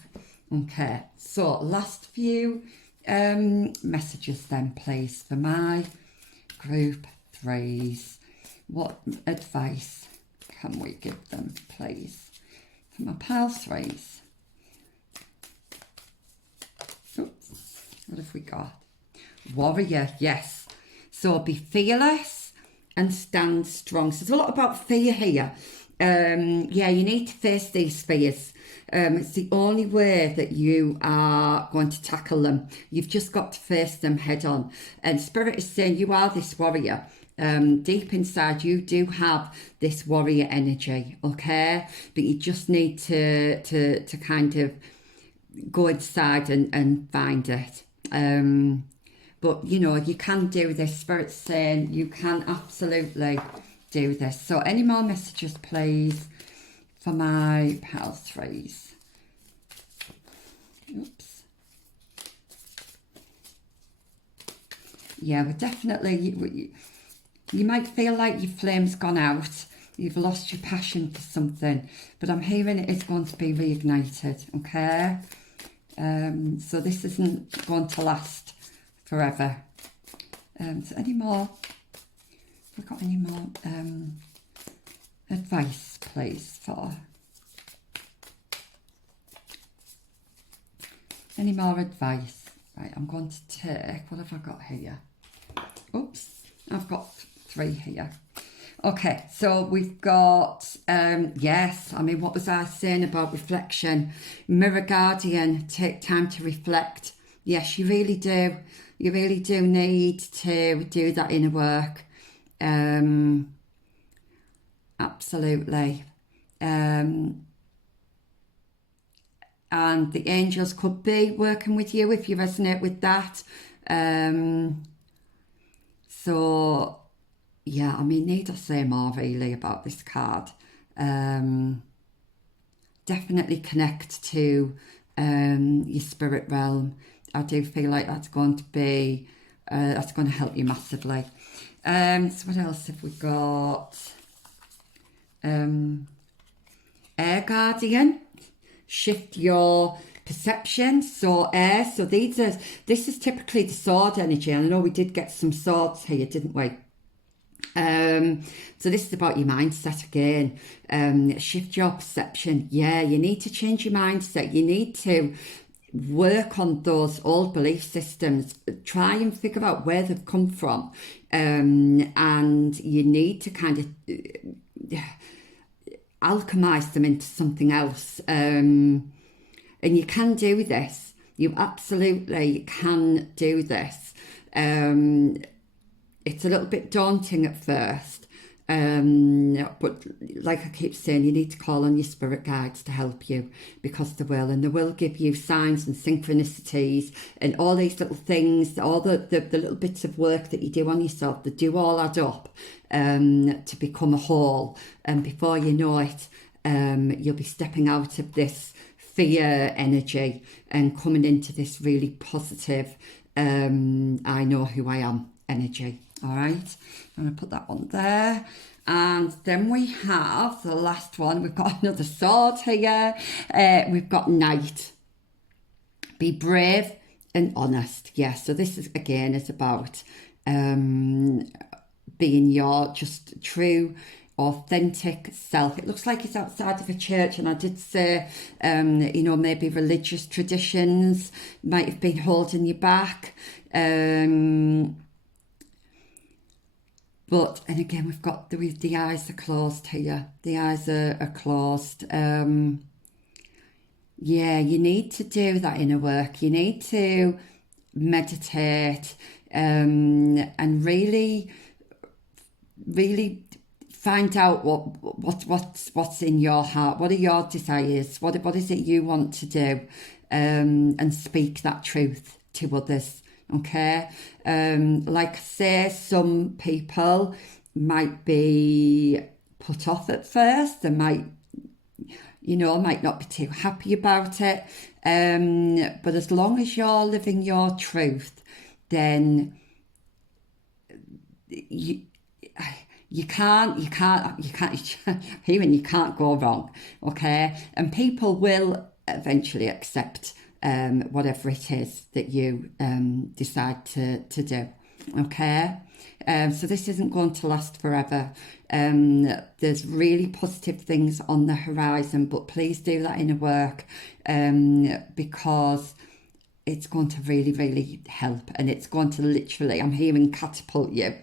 Okay, so last few messages then, please, for my group threes. What advice can we give them, please, for my pile threes? Oops, what have we got? Warrior, yes. So be fearless and stand strong. So there's a lot about fear here. Yeah, you need to face these fears. It's the only way that you are going to tackle them. You've just got to face them head on. And Spirit is saying you are this warrior. Deep inside you do have this warrior energy, okay? But you just need to kind of go inside and find it. But, you can do this. Spirit's saying you can absolutely do this. So any more messages, please, for my pal threes? Oops. Yeah, we're definitely... You might feel like your flame's gone out. You've lost your passion for something. But I'm hearing it is going to be reignited, okay? So this isn't going to last forever. So any more? Have we got any more advice, please, for? Any more advice? Right, I'm going to take, what have I got here? Oops, I've got 3 here. Okay, so we've got, yes, I mean, what was I saying about reflection? Mirror Guardian, take time to reflect. Yes, you really do. You really do need to do that inner work. Absolutely. And the angels could be working with you if you resonate with that. So, yeah, I mean, need to say more really about this card. Definitely connect to your spirit realm. I do feel like that's going to be, that's going to help you massively. So what else have we got? Air Guardian. Shift your perception. So air. So this is typically the sword energy. And I know we did get some swords here, didn't we? So this is about your mindset again. Shift your perception. Yeah, you need to change your mindset. You need to work on those old belief systems. Try and figure out where they've come from. And you need to kind of alchemize them into something else. And you can do this. You absolutely can do this. It's a little bit daunting at first, but like I keep saying, you need to call on your spirit guides to help you, because they will, and they will give you signs and synchronicities and all these little things, all the little bits of work that you do on yourself, that do all add up to become a whole. And before you know it, you'll be stepping out of this fear energy and coming into this really positive, I know who I am energy. All right, I'm going to put that one there. And then we have the last one. We've got another sword here. We've got Knight. Be brave and honest. Yeah, so this is, again, is about being your just true, authentic self. It looks like it's outside of a church, and I did say, you know, maybe religious traditions might have been holding you back. But, and again, we've got the eyes are closed here. The eyes are closed. Yeah, you need to do that inner work. You need to meditate and really find out what's in your heart. What are your desires? What is it you want to do? And speak that truth to others. Okay, like I say, some people might be put off at first. They might not be too happy about it. But as long as you're living your truth, then you can't even you can't go wrong. Okay, and people will eventually accept whatever it is that you decide to do. Okay, so this isn't going to last forever. There's really positive things on the horizon, but please do that inner work, because it's going to really help, and it's going to literally, I'm hearing catapult you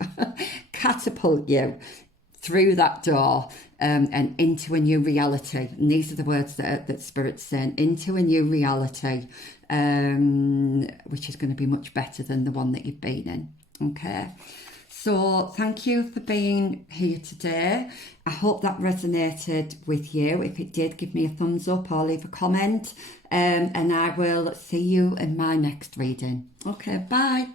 through that door and into a new reality. And these are the words that Spirit's saying, into a new reality, which is going to be much better than the one that you've been in. Okay, so thank you for being here today. I hope that resonated with you. If it did, give me a thumbs up or leave a comment, and I will see you in my next reading. Okay, bye.